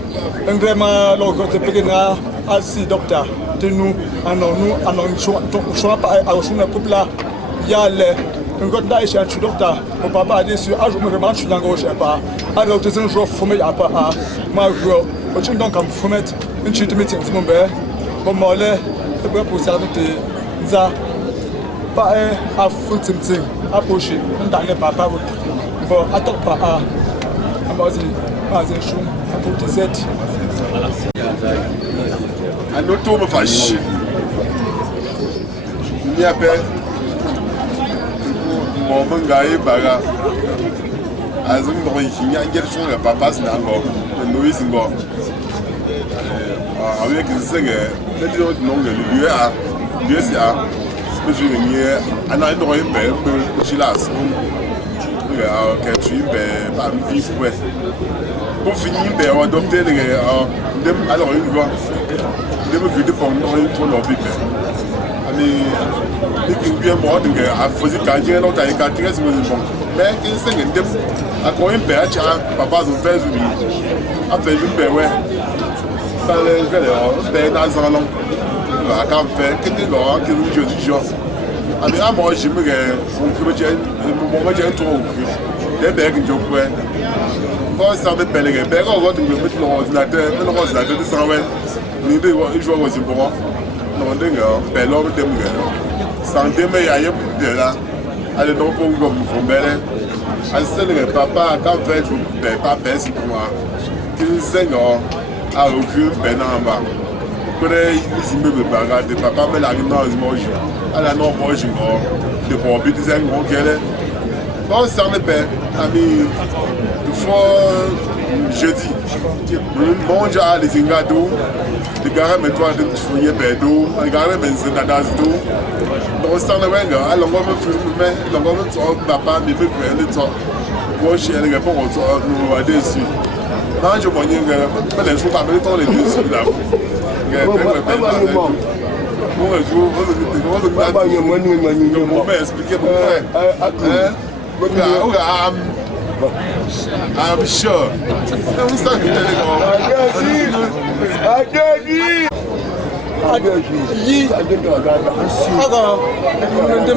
un vraiment logo de Péguena, à si docteur. De nous, à nous, soit pas à la couple là, il y a les. Un gars d'ailleurs chez docteur, mon papa a dit sur un jour me remarque sur l'angle chez pas. Alors tu sais un jour fumé à pas à ma gros. Au chien donc comme fumé une chute meeting mon père. Bon mollet, le bras pour servir tes za. Pas à foutre timting, approcher. On t'en papa. Bon attends pas à. Vas-y chou pour tes aides. Un auto me fâche. Il y a pas. Mon gars baga azum no yi ya ngel so ga papa sna ngo no is ngo avec sege le dio no ngel lui a lui c'est a je venir ana ndo yi be chilas ga que tu be pas vivre ouais pour finir be adopter les dem alors une voix dem que de pour no trop no bi mais qui bien moi de à faisait carrière dans ta carrière c'est bon mais qui c'est que dem à quoi un père papa son père lui a fait une père ouais ça les fait dans un salon à quand faire que des gens qui nous disent genre ah mais moi je me on j'ai moi j'ai un tour des bagues je crois quand ça me pèle les bagues on va te mettre l'ordinateur de ça ouais nous deux il joue aussi pour moi non dingue pèle de santé mais il y a de là allez donc on va vous faire belle papa quand fait pas baisse pour moi qu'il s'engage à aucun pénamba pour les immeubles bagarre de papa mais la non mange à la non mange de pour but des grands qu'elle bon ça ne paie ami il faut jeudi. Mon Dieu, les ingado, les gars, mais toi, de fouiller bédo, les gars, mais c'est d'adazdo. Donc, c'est un wenga, alors on va faire, on va faire papa, mais me faire le temps. Moi, je suis allé pour nous aider dessus. Non, je vois que les choses pas mal temps les deux là. I'm sure.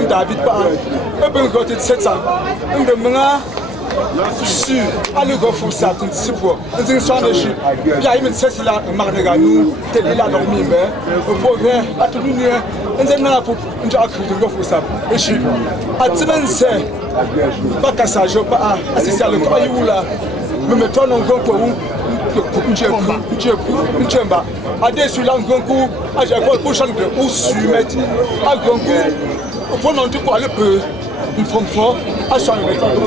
David si allez go for ça tout si pour nous sommes dessus il y a une c'est là marnega nous télé là dormi mais au progrès à tout nous nous sommes pour nous accueillir go for ça et je à timen c'est pas que ça je pas assister à le croyou là me mettons en grand pour Njemba ade sur l'angonku a j'ai quoi pour changer ou soumettre à gonku au point on dit quoi le peu une forme fort à changer le temps de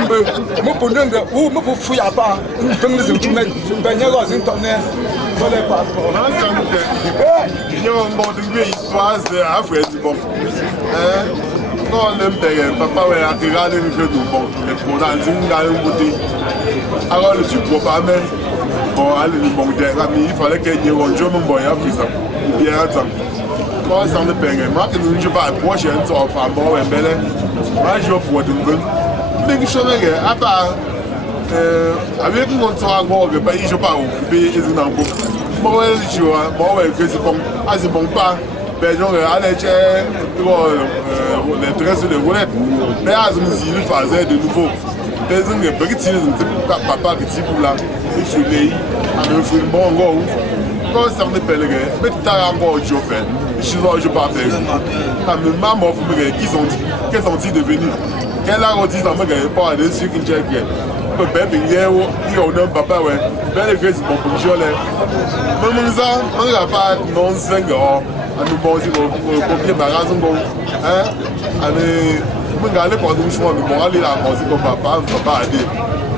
me mon bonheur ou me pour fouiller pas une tonne de soumettre ben y a quoi c'est tonner voilà pas il y a un bon de histoire c'est affaire du bon non même papa ouais a regardé le jeu du bon mais pour dans une gamme beauté alors le tu pas mais bon allez le bon il fallait qu'il y ait un jeu mon boy a fait ça bien attends moi ça me peine moi que nous je pas proche un temps enfin bon et belle moi je pour de bon mais que je vais à part avec mon temps bon que pas je pas occupé et dans bon moi je vois bon que c'est bon ah c'est bon pas ben genre allez chez les tresses de roulette mais à ce moment-ci il faisait de nouveau des petits papa petit pour là il fallait à me faire bon gros quand ça me pèle mais tu as encore du fait je pas faire à me maman vous me qui sont-ils devenus quel a dit ça me pas de ce qui j'ai bébé il y a un papa ouais belle que c'est bon pour joler même ça on n'a pas non 5 ans à nous penser pour copier ma raison bon hein allez on va aller pour nous choisir on va aller là penser comme papa a dit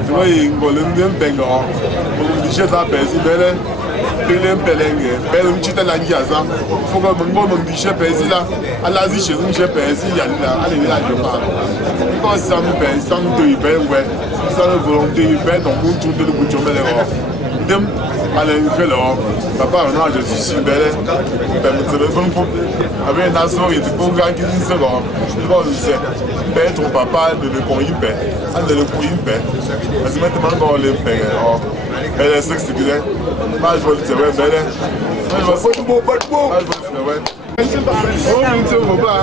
tu vois il golden bien benga on dit je ça pèse belle belle belle une petite langue ça faut que mon dit je pèse là à la vie chez nous je pèse il y a là allez là je parle quand ça me pèse ça nous doit bien ouais ça la volonté bien donc on tout de le bout de dem allez que là papa on a je suis belle ben me téléphone pour avec un asso et tout pour gagner une seconde c'est ben ton papa de le coin paix de le coin paix parce que maintenant quand le paix elle est sexy bien moi je vois c'est vrai belle moi je vois pas de beau ouais je sais pas on ne sait pas je ne sais pas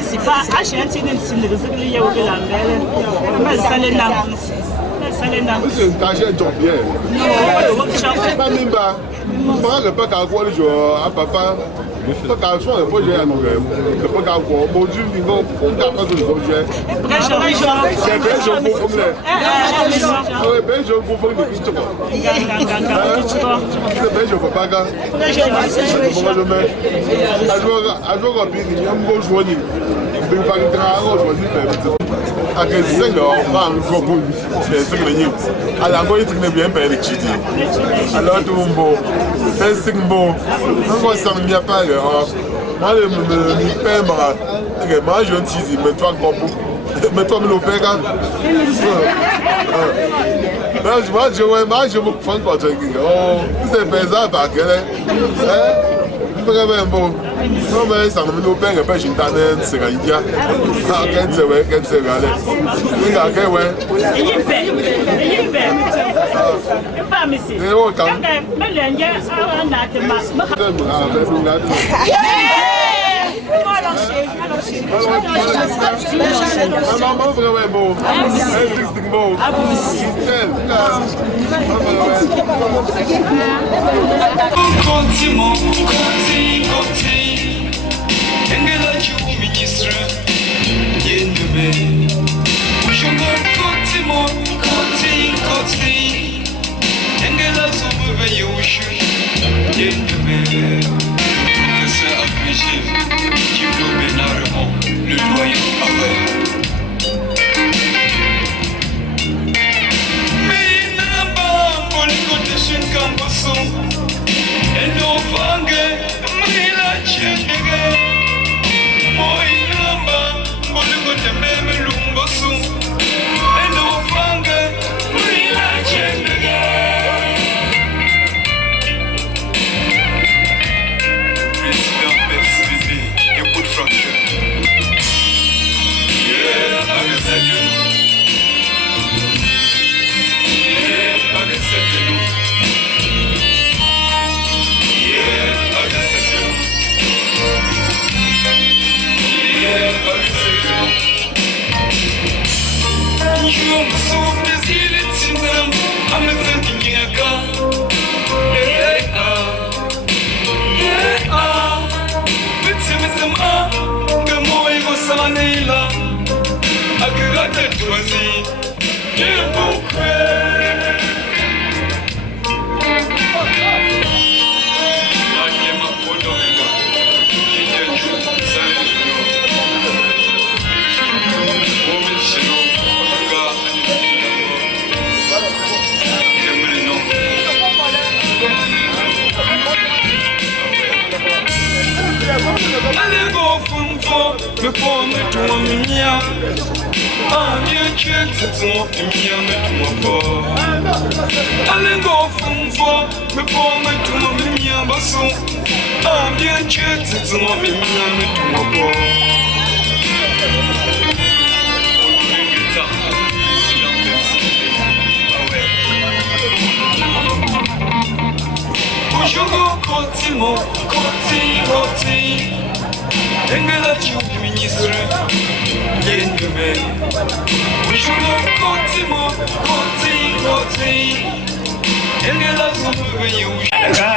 c'est pas acheter un signe de il y a au mais ça les c'est un cachet de bien pas même pas le pas qu'à quoi le jour à papa pas qu'à soit le projet à nous le pas qu'à quoi bon Dieu il va on n'a pas de projet c'est bien je vous comme là ouais ben je vous fais des questions c'est bien je veux pas gars je mets à jour bien il y a un beau journée de pas de travail aujourd'hui à quel sens on va encore pour c'est ce que nous à la fois il est bien payé l'électricité alors tout bon c'est bon on va s'en bien pas moi le pain moi je ne sais mais toi encore mais toi me le paye quand moi je me prends quand c'est pesant par quel vraiment bon non mais ça me le paye pas je t'en c'est rien quand c'est ouais quand c'est allé il y a que ouais pas monsieur quand mais il y a un Yeah. me pour me tout en mia. Ah, bien que c'est ton mia, me tout en pas. Allez, go, fond, me pour me tout en mia, basso. Ah, bien que c'est ton mia, me tout en pas. Jogo continua, engela tu ministre, yengume. Jogo continua, engela tu ministre.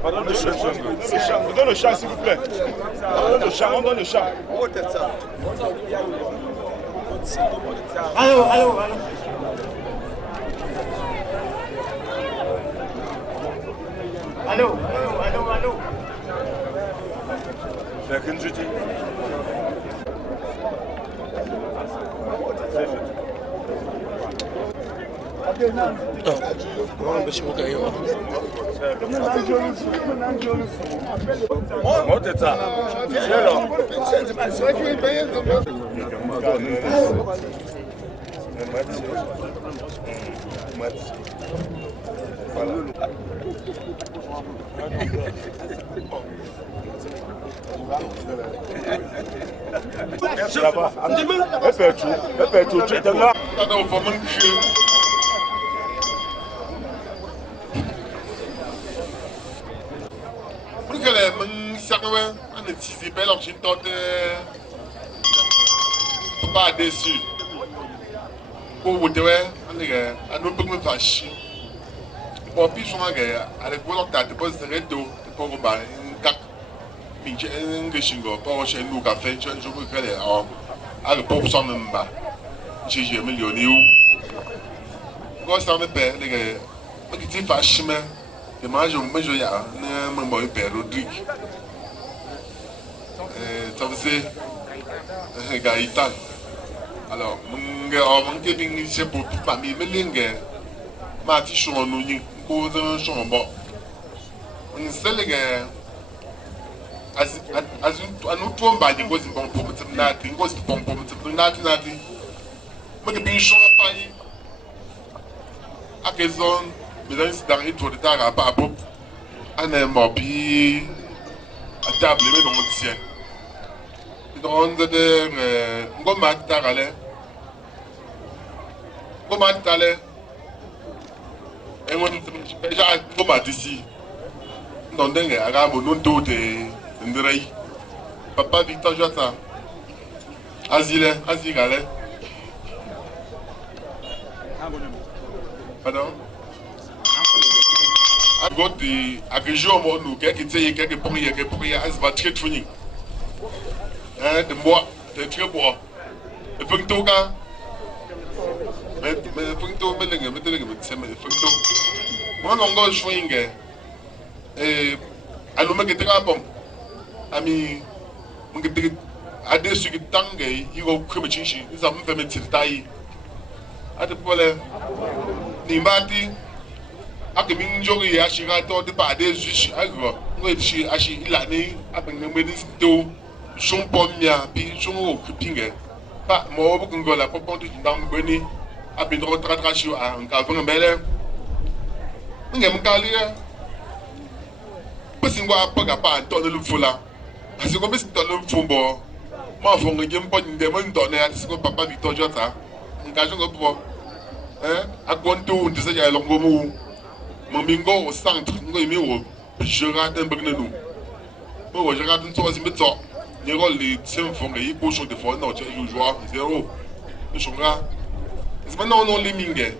On donne le chat, s'il vous plaît. On donne le chat. Allô. Pas déçu. Pour vous dire, à nous pour me fâcher. Pour plus souvent, avec vous, on a déposé le dos pour vous battre. Pour chez nous, café, je vous fais à le pauvre sans même pas. J'ai millionné où. Quand ça me paie, les gars, je dis fâché, mais je mange un peu de ya, ne me père Rodrigue. Ça faisait Gaïtan. Alors, mon gars, c'est pour toute ma famille, mais les gars, ma petite chose, nous n'y causons un chambon. On sait les gars. As nous tombons bas, nous sommes bons pour me dire natin, nous sommes bons pour me dire natin. Mais que bien chose à payer. À quelle zone, mais dans ce dernier tour de table à pas bon, on est mort puis à table mais dans le tien. Donc on de comment t'aller, et on déjà comment d'ici. Non dingue, arabe non tout est Ndrei, Papa Victor Jota, Azile. Pardon? I got the agrijo mo nu ke kite ke pour as va très fini. De moi, de très beau. E funto ka. Me funto melenga, me funto. Mo longo swinge. Aluma ke tra bom. Ami mungete ade su ki tange yigo kweme chinshi nza mfe me tiltai ade pole ni mbati akemi njori ya shira to de ba ade su agro ngo shi ashi ilani abeng me ni sto shon pomia bi shon o kupinge pa mo bu ngola popon tu ndam beni abi ndo tratra shi a nka vanga mele ngem kalia pesi ngwa paga pa to le fula. Parce que comme c'est dans le fond, moi, je vais me donner à ce que Papa Victor Jota, un gage de bois. À Guanto, on disait qu'il y a un long mot. Mon bingo au centre, je rate un peu de nous. Moi, je rate une troisième méthode. Les rôles, les symphonies, les pochons de fois, non, tu es joueur, zéro. Je suis là. C'est maintenant non les mingues.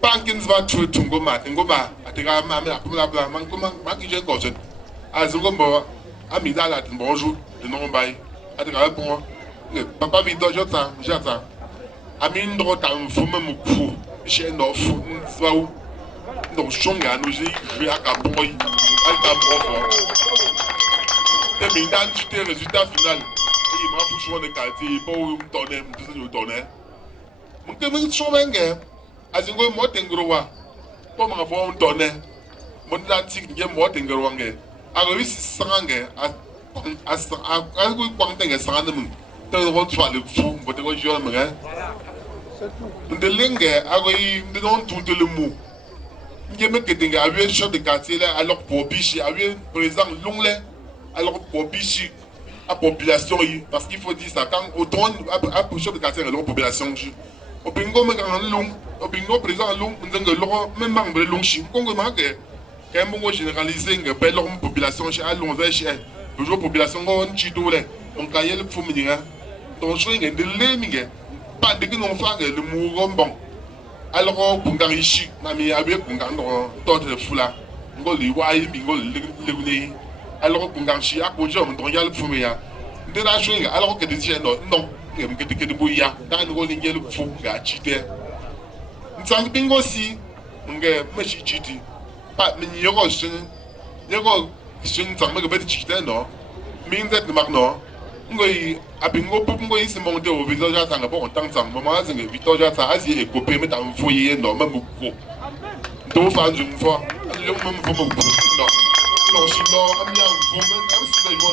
Pankins va tuer tout Ngoma, à tes gars, ma mère, comme la blanc, man, j'ai gauche. À Zogombo. Amidala, bonjour, de non bail. Attends, pour moi. Papa Victor Jota, j'attends. Amin droit à un fou, même au cou. J'ai un offre, soit donc, Chonga, nous j'ai vu à Capoy, à Capoy. Et maintenant, tu as le résultat final. Et il m'a fait choix de quartier pour me donner, me donner. Je me suis dit que je suis un peu de gros. Pour me faire un donner. Je suis un petit peu de gros. Alors, si c'est ça, je suis un peu de gros. Je suis un peu de gros. De lingue, de non tout le mot. Je me dis que je suis chef de quartier, alors pour Bichi, président Longley, alors pour Bichi, la population, parce qu'il faut dire ça, quand autant à chef de quartier, la population, au bingo, au bingo, président Long, même membre de Long, je comprends que quand on généralise, la population, chez Allons, chez la population, on chie tout, on caille le fou, donc je suis de l'émigre. Pas de que nous faisons le mouvement bon. Alors, pour Garichi, mamie avait pour Gandon, Fula, Ngoli, Wai, Bingo, Leguni. Alors, pour Garichi, à Ponjo, on doit y aller pour moi. De la chose, alors que des gens, non, que de bouillia, dans le rôle de fou, gâchité. Nous sommes bingo aussi, on est monsieur Chiti. Pas de Yoro, Yoro, je ne sais pas que Chité, non. Mais vous êtes le magnon. Ngoi abingo pour ngoi se monter au visage à bon temps maman c'est que Victoria ça a essayé de copier mais dans foyer non même beaucoup donc faire une fois le même pour non non sinon amia pour même si c'est bon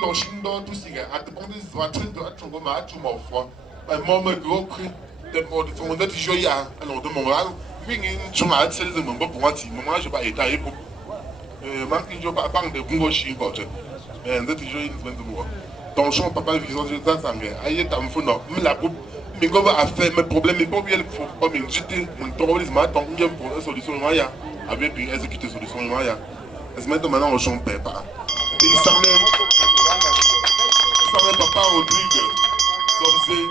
non sinon tout ce à te prendre des voitures de ton gomme à tout mon foi mais moi me gros cri de mon de joya alors de mon rang oui tu m'as c'est le même pour moi si moi je pas étaler pour manque je pas banque de gongo chi quoi mais ndeti jo yi nzwendu mo ton chon papa vision de ça sangue aye tam fo no me la coupe mais comment a fait mes problèmes mais pas bien pour me jeter mon terrorisme attend bien pour une solution ya avec bien exécuter solution ya est-ce maintenant on chante pas il s'en papa Rodrigue sorcier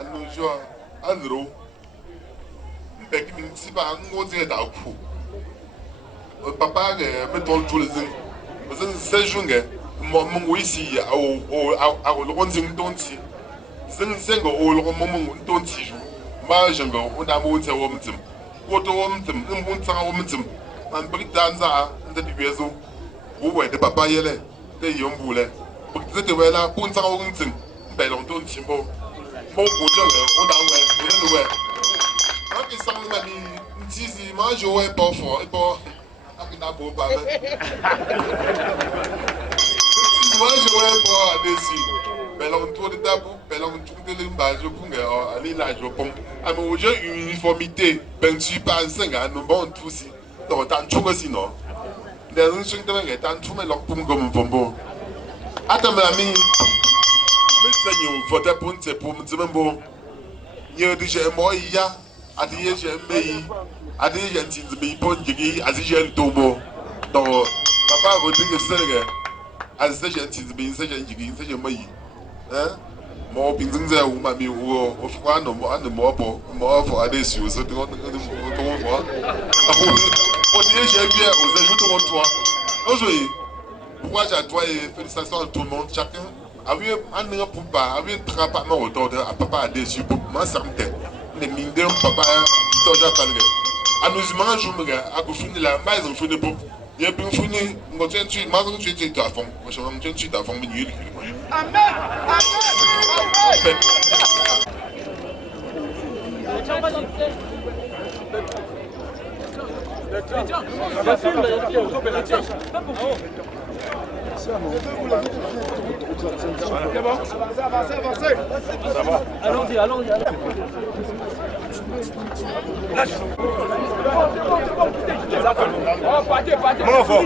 à nos jours andro mbeki minti ba ngozi da ku papa me ton tous les parce que c'est jeune, mon ici, au Lonzing Donti. C'est au Lomon Donti. Marjango, on a monté au Womentum. What a womantum, and one time womantum. And Britanza, and the Bezo, who were the papa yele, the young bullet. But the Vela, Punta Womantum, Bellon Donti, Mo, Mojo, on our way, anywhere. How can somebody easy, Marjo, way for Akinapo Baba. Moi je vois pour Adessi. Bellon tour de tabou, Bellon tour de l'imbajo pour aller là, je pense. À mon jeu, uniformité, peinture pas 5 ans, nous bon tout si. Donc, tant de choses sinon. Les gens sont dans les temps, tout mais leur pomme comme un bonbon. Attends, mes amis, mais c'est voter pour c'est pour me dire bon. Il y a déjà moi, il y a, à dire j'ai un pays. Adi yanti zbi pon jigi azijen tomo donc papa Rodrigue Serge azijen zbi azijen jigi azijen mai mo pinzinze u mami u ofwa no mo an mo po adesi so to mo o die je bien aux ajouts de toi aujourd'hui pourquoi j'adore félicitations à tout le monde chacun avait un pour pas avait trapement autour de papa adesi pour moi ça me fait les mine de papa Victoria Talge à nous mangeons à vous finir la maison pour de pop. Il y a bien fini, on tient tu maison tu es à fond. Moi je me tiens tu à fond mais amen. Ça va. Allons-y. Lâche. Mon enfant.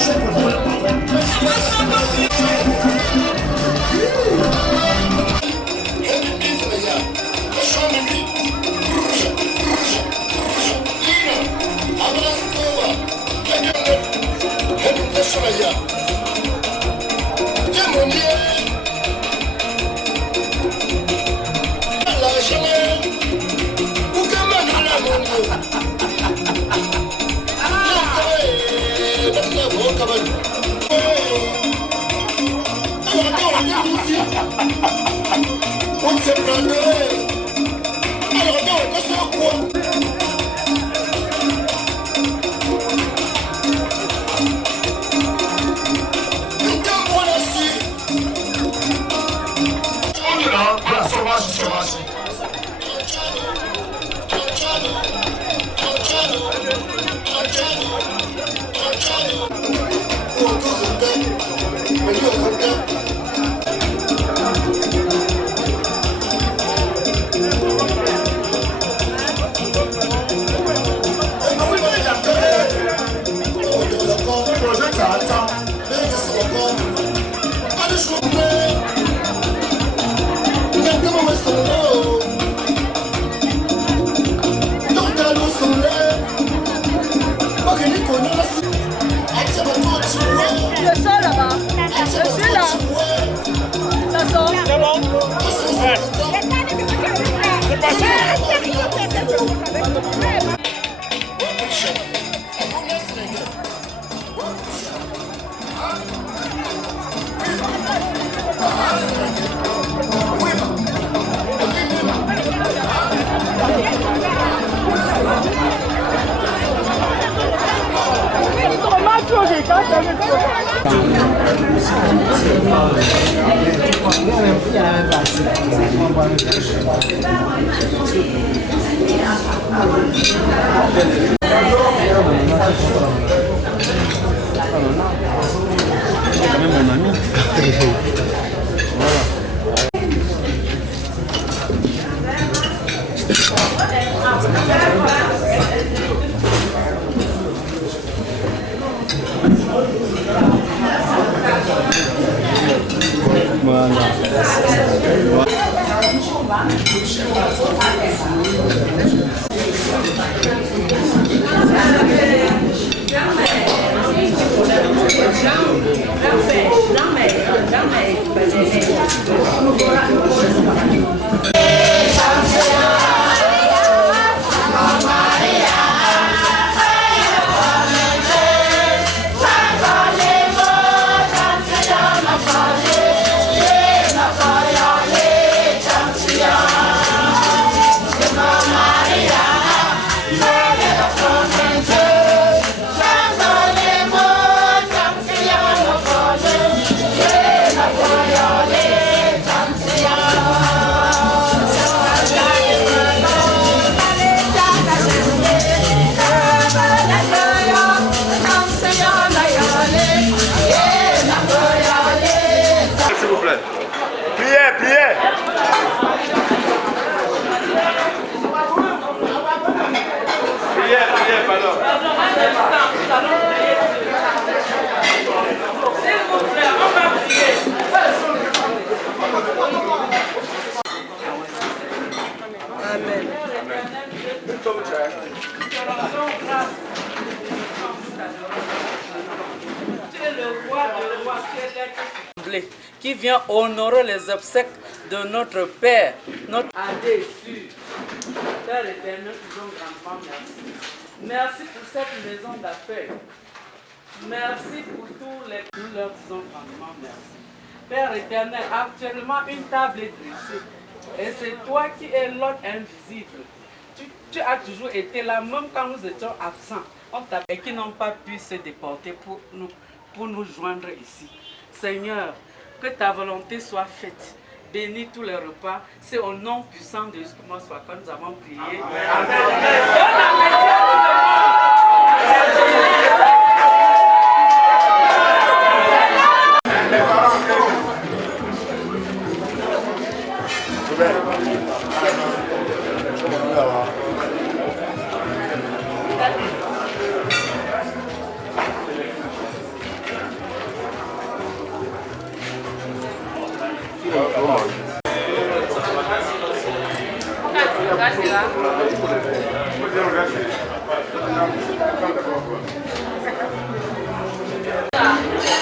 Je Qui vient honorer les obsèques de notre Père, notre déçu. Père éternel, disons grandement merci. Merci pour cette maison d'accueil. Merci pour tous les nous leur disons grandement merci. Père éternel, actuellement une table est dressée. Et c'est toi qui es l'hôte invisible. Tu as toujours été là, même quand nous étions absents. Et qui n'ont pas pu se déporter pour nous joindre ici. Seigneur, que ta volonté soit faite. Bénis tous les repas. C'est au nom puissant de Jésus-Christ soit que nous avons prié. Gracias.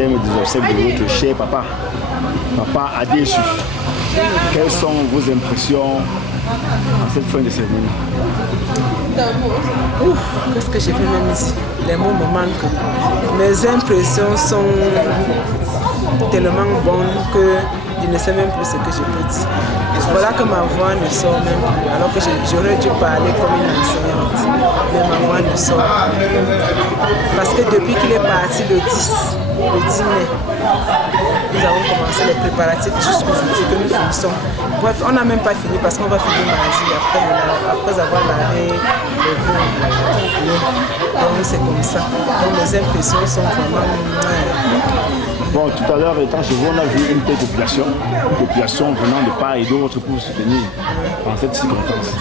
thème des obsèques de votre cher papa. Papa a déçu. Quelles sont vos impressions en cette fin de cérémonie? Qu'est-ce que j'ai fait même ici? Les mots me manquent. Mes impressions sont tellement bonnes que je ne sais même plus ce que je peux dire. Voilà que ma voix ne sort même plus, alors que j'aurais dû parler comme une enseignante. Mais ma voix ne sort plus. Parce que depuis qu'il est parti le 10 mai, nous avons commencé les préparatifs jusqu'aujourd'hui que nous finissons. Bref, on n'a même pas fini parce qu'on va finir mardi après avoir lavé le bout. Donc c'est comme ça. Donc mes impressions sont vraiment... Bon, tout à l'heure, étant chez vous, on a vu une population venant de part et d'autre pour vous soutenir en cette circonstance.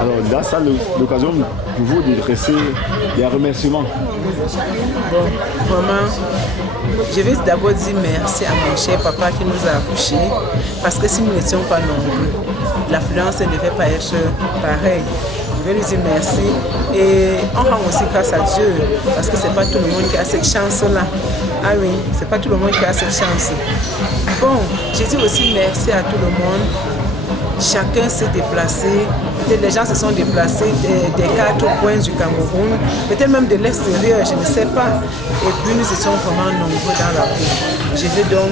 Alors là, ça l'occasion pour vous de dresser des remerciements. Bon, vraiment, je vais d'abord dire merci à mon cher papa qui nous a accouchés, parce que si nous n'étions pas nombreux, l'affluence ne devait pas être pareille. Je vais lui dire merci et on rend aussi grâce à Dieu, parce que c'est pas tout le monde qui a cette chance-là. Ah oui, c'est pas tout le monde qui a cette chance. Bon, je dis aussi merci à tout le monde. Chacun s'est déplacé. Peut-être les gens se sont déplacés des 4 coins du Cameroun, peut-être même de l'extérieur, je ne sais pas. Et puis nous étions vraiment nombreux dans la rue. Je vais donc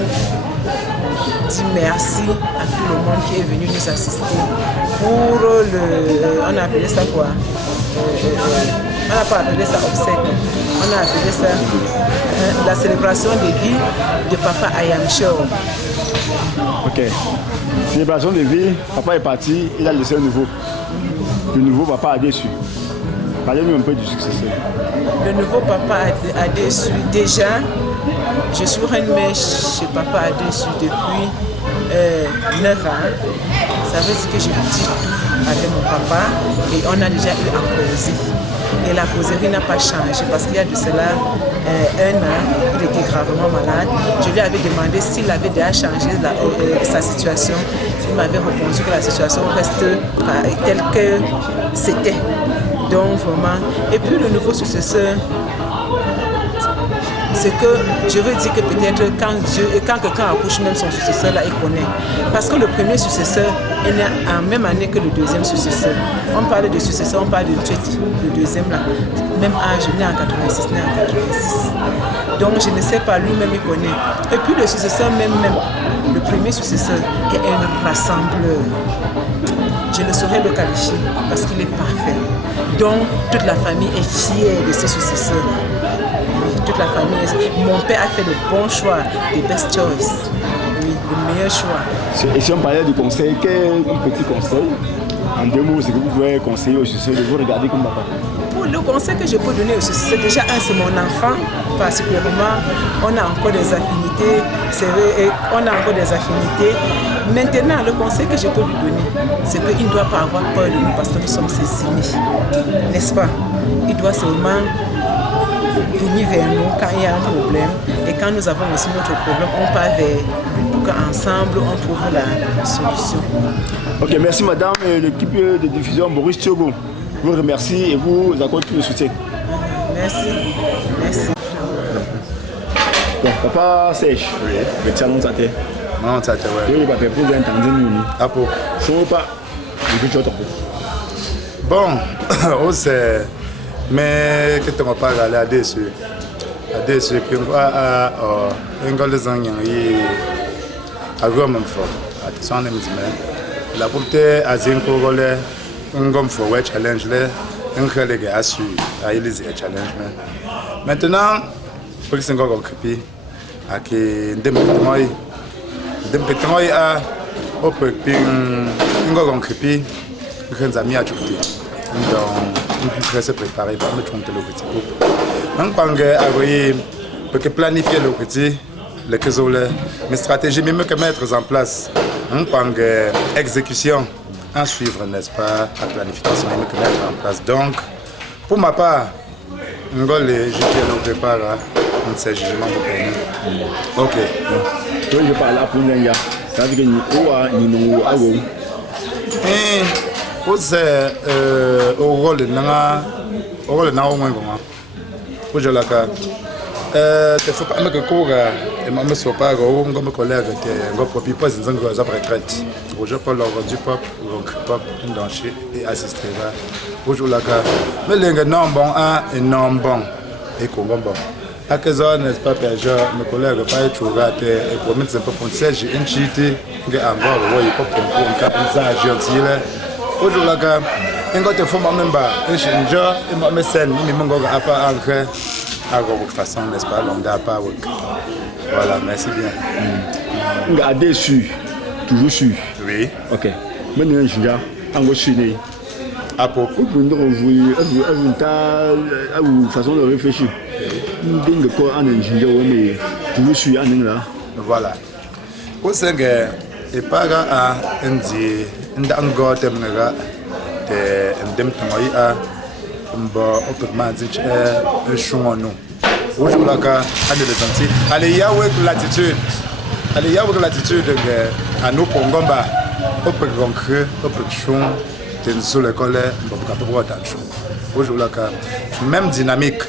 dire merci à tout le monde qui est venu nous assister pour on a appelé ça quoi? On n'a pas appelé ça obsèque, on a appelé ça la célébration des vies de Papa Ayam Show. Ok. Célébration de vie, papa est parti, il a laissé un nouveau. Le nouveau papa a déçu. Parlez-nous un peu du successeur. Le nouveau papa a déçu. Déjà, je suis reine-mère chez papa a déçu depuis 9 ans. Ça veut dire que je dis tout avec mon papa et on a déjà eu à causer. Et la causerie n'a pas changé parce qu'il y a de cela 1 an, il était gravement malade. Je lui avais demandé s'il avait déjà changé sa situation. Il m'avait répondu que la situation reste telle que c'était. Donc vraiment. Et puis le nouveau successeur, c'est que je veux dire que peut-être quand quelqu'un accouche même son successeur, là, il connaît. Parce que le premier successeur est né en même année que le deuxième successeur. On parle de successeur, on parle de le deuxième là. Même âge, né en 86, né en 86. Donc je ne sais pas, lui-même il connaît. Et puis le successeur même, le premier successeur est un rassembleur. Je ne saurais le qualifier parce qu'il est parfait. Donc toute la famille est fière de ce successeur. Toute la famille. Mon père a fait le bon choix, the best choice. Oui, le meilleur choix. Et si on parlait du conseil, quel petit conseil, en 2 mots, c'est que vous pouvez conseiller au successeur de vous regarder comme papa? Pour le conseil que je peux donner au successeur, déjà c'est mon enfant, particulièrement. On a encore des affinités, c'est vrai, on a encore des affinités. Maintenant, le conseil que je peux lui donner, c'est qu'il ne doit pas avoir peur de nous parce que nous sommes ses amis. N'est-ce pas? Il doit seulement venir vers nous quand il y a un problème et quand nous avons aussi notre problème, on part vers lui pour qu'ensemble on trouve la solution. Ok, merci madame. L'équipe de diffusion Boris Tiogo vous remercie et vous accorde tout le soutien. Merci. Merci. Donc, papa sèche. Oui. Le talon sa terre. Non, ça te va. Oui, papa, pour vous entendre. Ah, pour. Chaud pas. Bon, c'est. Mais que tu m'as pas allé dessus. Dessus, puis on va les enseignants à Rome fort. À son ami, la beauté à Zinkogole, un gomme for ouais challenge là, un collègue a su à Élysée challenge. Maintenant, pour que c'est encore occupé, à qui demain à au peu encore occupé, que amis à tout. Donc, on peut se préparer pour me tromper le petit groupe. On peut planifier le petit, mes stratégies, même que mettre en place. On peut exécution, en suivre, n'est-ce pas, la planification, même que mettre en place. Donc, pour ma part, je le prépare, on sait jugement de ok. Donc, je parle là pour nous, ça veut dire que nous avons. C'est au rôle de au moins comment pour je la Te faut pas me coura et me so pas go ngo collègue te ngo propi pas nzango za retraite. Roger Paul du pop donc pop ndanchi et assister là. Aujourd'hui là mais lenga non bon et non bon et comment bon. À quelle zone n'est-ce pas Péja mes collègues pas être raté et pour mettre un peu pour siège une chité que encore ouais pas pour un cap ça gentil là. Aujourd'hui là ngo te faut même pas et changer et me scène mais mon go apa encore à votre façon, n'est-ce pas? L'homme d'apa. Voilà, merci bien. Gardez su, toujours su. Oui. Ok. Maintenant, je viens en Chine. À propos, vous façon de réfléchir. Dingue quoi en ingénieur, mais toujours su en là. Voilà. Au Sénégal, et pas à Indi, Ndango, Temnera, Ndemtomoya. Aujourd'hui là, allez y avoir l'attitude, allez y avoir l'attitude à nous pour gomba, au peu concret, au peu chou, t'es sur l'école, on va attention. Aujourd'hui là, même dynamique,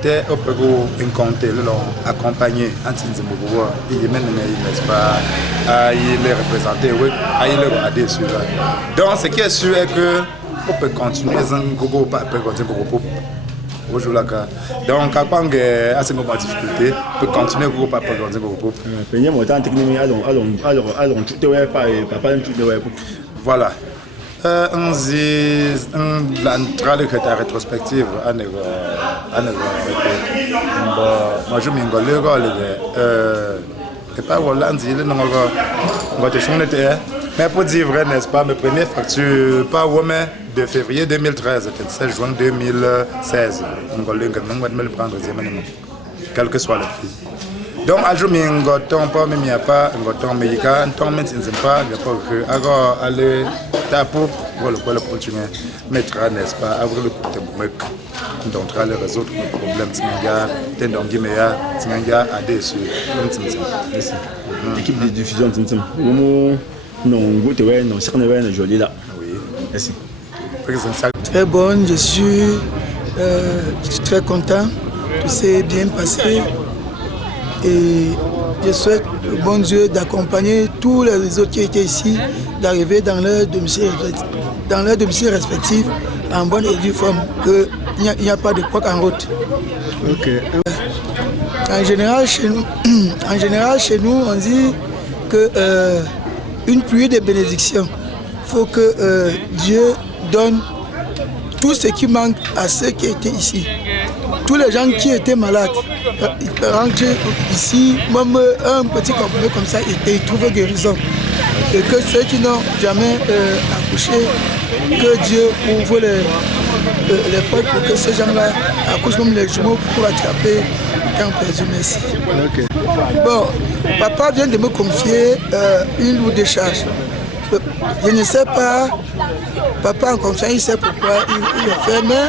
t'es au peu incompté, accompagné, anti-zimbourg, il est même n'est-ce pas, il est représenté, oui, il est adhéré sur là. Donc ce qui est sûr est que on peut continuer sans gogo pas peut continuer gogo aujourd'hui là donc à quand assez de difficulté peut continuer gogo pas peut continuer gogo peigner mon temps technique allons tout de pas papa tout de voilà l'entrée de la rétrospective moi je m'engole et pas voilà il est non mais pour dire vrai, n'est-ce pas, mes premières factures, pas au mai de février 2013, c'était 16 juin 2016. On va le prendre quel que soit le prix. Donc, à jour, il y a un temps, pas, mais il n'y a pas un temps, mais il y a un temps, mais il n'y a pas, il n'y a pas que. Alors, allez, taper, voilà, pour continuer, mettre, n'est-ce pas, avoir le côté mec, donc, aller résoudre les problèmes, c'est un gars, à des sur. L'équipe de diffusion, non, vous êtes non, c'est joli là. Oui, merci. Très bonne, je suis très content, tout s'est bien passé et je souhaite au bon Dieu d'accompagner tous les autres qui étaient ici, d'arriver dans leur domicile respectif en bonne et due forme, qu'il n'y a pas de couac en route. Okay. En général, chez nous, on dit que une pluie de bénédictions. Il faut que Dieu donne tout ce qui manque à ceux qui étaient ici. Tous les gens qui étaient malades, ils peuvent rentrer ici, même un petit comprimé comme ça, et ils trouvent guérison. Et que ceux qui n'ont jamais accouché, que Dieu ouvre les portes pour que ces gens-là accouchent même les jumeaux pour attraper quand perdu. Merci. Okay. Bon, papa vient de me confier une lourde décharge. Je ne sais pas, papa en confiance, il sait pourquoi il le fait, mais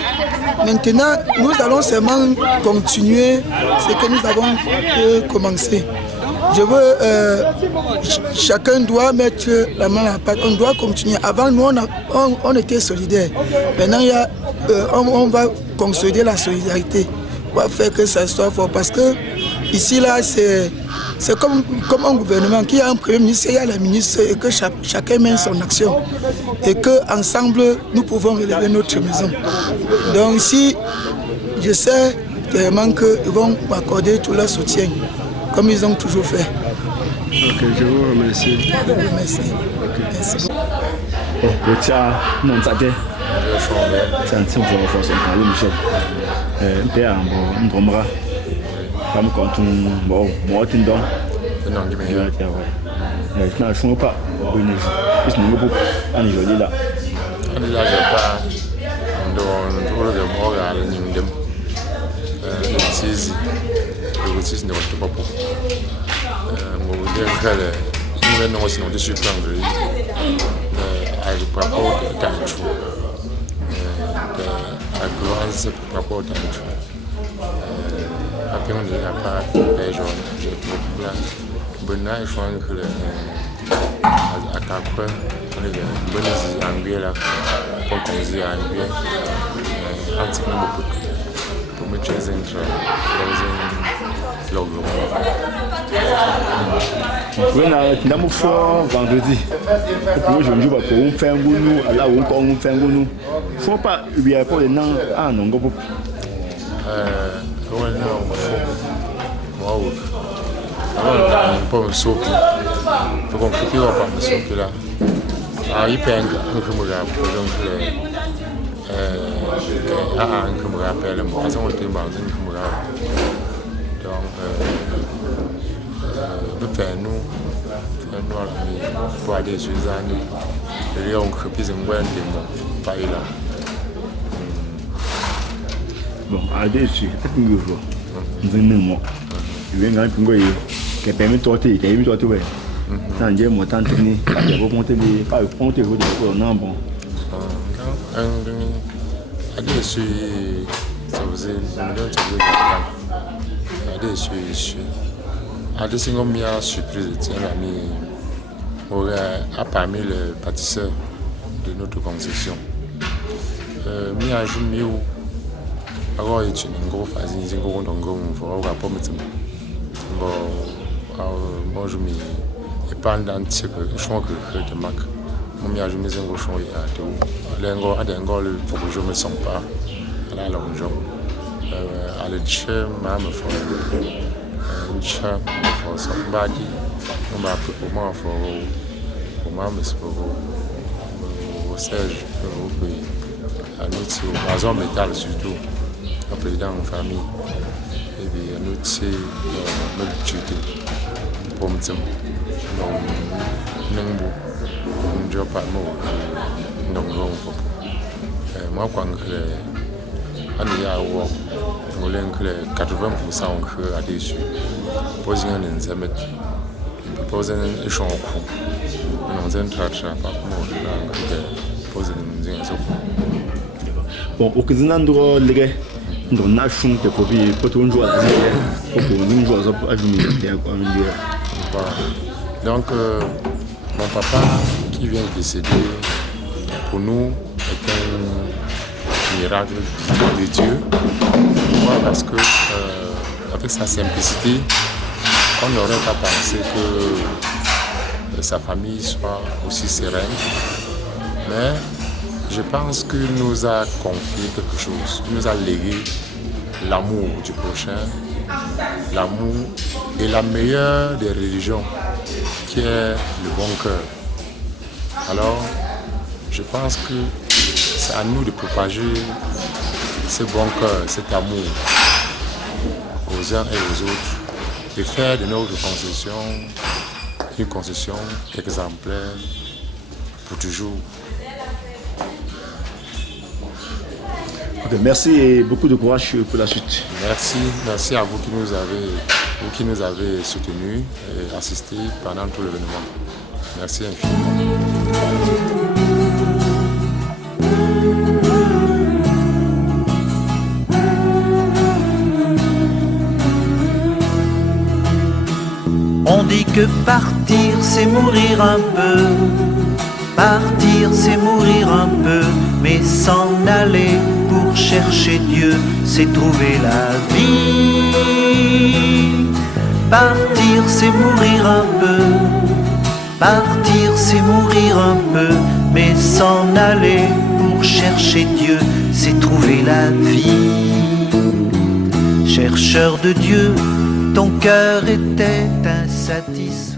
maintenant nous allons seulement continuer ce que nous avons commencé. Je veux, chacun doit mettre la main à la pâte, on doit continuer. Avant nous on était solidaires, maintenant on va consolider la solidarité. On va faire que ça soit fort parce que ici là c'est comme un gouvernement qui a un premier ministre, il y a la ministre et que chacun mène son action et qu'ensemble nous pouvons relever notre maison. Donc ici je sais vraiment qu'ils vont m'accorder tout leur soutien comme ils ont toujours fait. Ok, je vous remercie. Je vous remercie. Merci. C'est un petit peu de force, Michel. Père, bon, bras. Comme quand on bon, moi, tu donnes. Non, je vais dire, ouais. Je n'ai pas de bénéfice. Je n'ai pas de bénéfice. Là, j'ai pas. On doit le voir à l'anime. C'est ne va pas. Moi, je vais faire le. Nous allons aussi nous surprendre. I propose that I commence propose that après on est à part les gens je trouve là bonne je pense que à Capra on est bonne anglais là pour commencer à anglais anti me chazintra logo. Dans mon fort vendredi, pour aujourd'hui, pour on fait un goût, là où on fait un goût, faut pas oublier pour les noms à non go. Ouais, non, wow. Alors, pas me sauter. Pour qu'on puisse pas me sauter là. Ah, il peint un peu me rappelle donc un peu me rappelle, moi, parce qu'on était dans une me rappelle. Donc, nous faisons pour aller sur les années. Et on crée plus un bon démon, pas là. Bon, à dessus, nous voulons. Nous n'aimons pas. Je viens de Pingoye, qui permet de torter, qui permet de torter. Tant que moi, tant que ni, il y a beaucoup de pas de compter au dépôt, non bon. À dessus, ça vous est, ça vous est. À dessus, à dessus, on m'a surprise, tiens, l'ami, a parmi les pâtisseurs de notre concession. Mi a joué mieux. Alors, il y a une grosse phase, il y a une grosse phase, bon, je me suis pas dans le truc, je crois que je me suis mis en gauche, il y a faut que je me sens pas à la longue. À l'échelle, je me fais un chat, je me fais un badi, je me fais au siège, au pays, à notre zone métal surtout. Un président en famille et puis un autre c'est notre tuté pour me dire non bon je pas non non moi quand on y a on l'inclut 80% on a dessus poser un examen poser un échange on a un traçage pas moi poser un examen bon au cas où les donc, on a changé de copie pour tout le monde. Donc, mon papa qui vient de décéder, pour nous, est un miracle de Dieu. Pourquoi? Parce que, avec sa simplicité, on n'aurait pas pensé que sa famille soit aussi sereine. Mais je pense qu'il nous a confié quelque chose. Il nous a légué l'amour du prochain, l'amour et la meilleure des religions, qui est le bon cœur. Alors, je pense que c'est à nous de propager ce bon cœur, cet amour aux uns et aux autres, et faire de notre concession une concession exemplaire pour toujours. Okay, merci et beaucoup de courage pour la suite. Merci à vous qui nous avez soutenus et assistés pendant tout l'événement. Merci infiniment. On dit que partir c'est mourir un peu, partir c'est mourir un peu, mais s'en aller pour chercher Dieu, c'est trouver la vie. Partir c'est mourir un peu, partir c'est mourir un peu, mais s'en aller pour chercher Dieu, c'est trouver la vie. Chercheur de Dieu, ton cœur était insatisfait.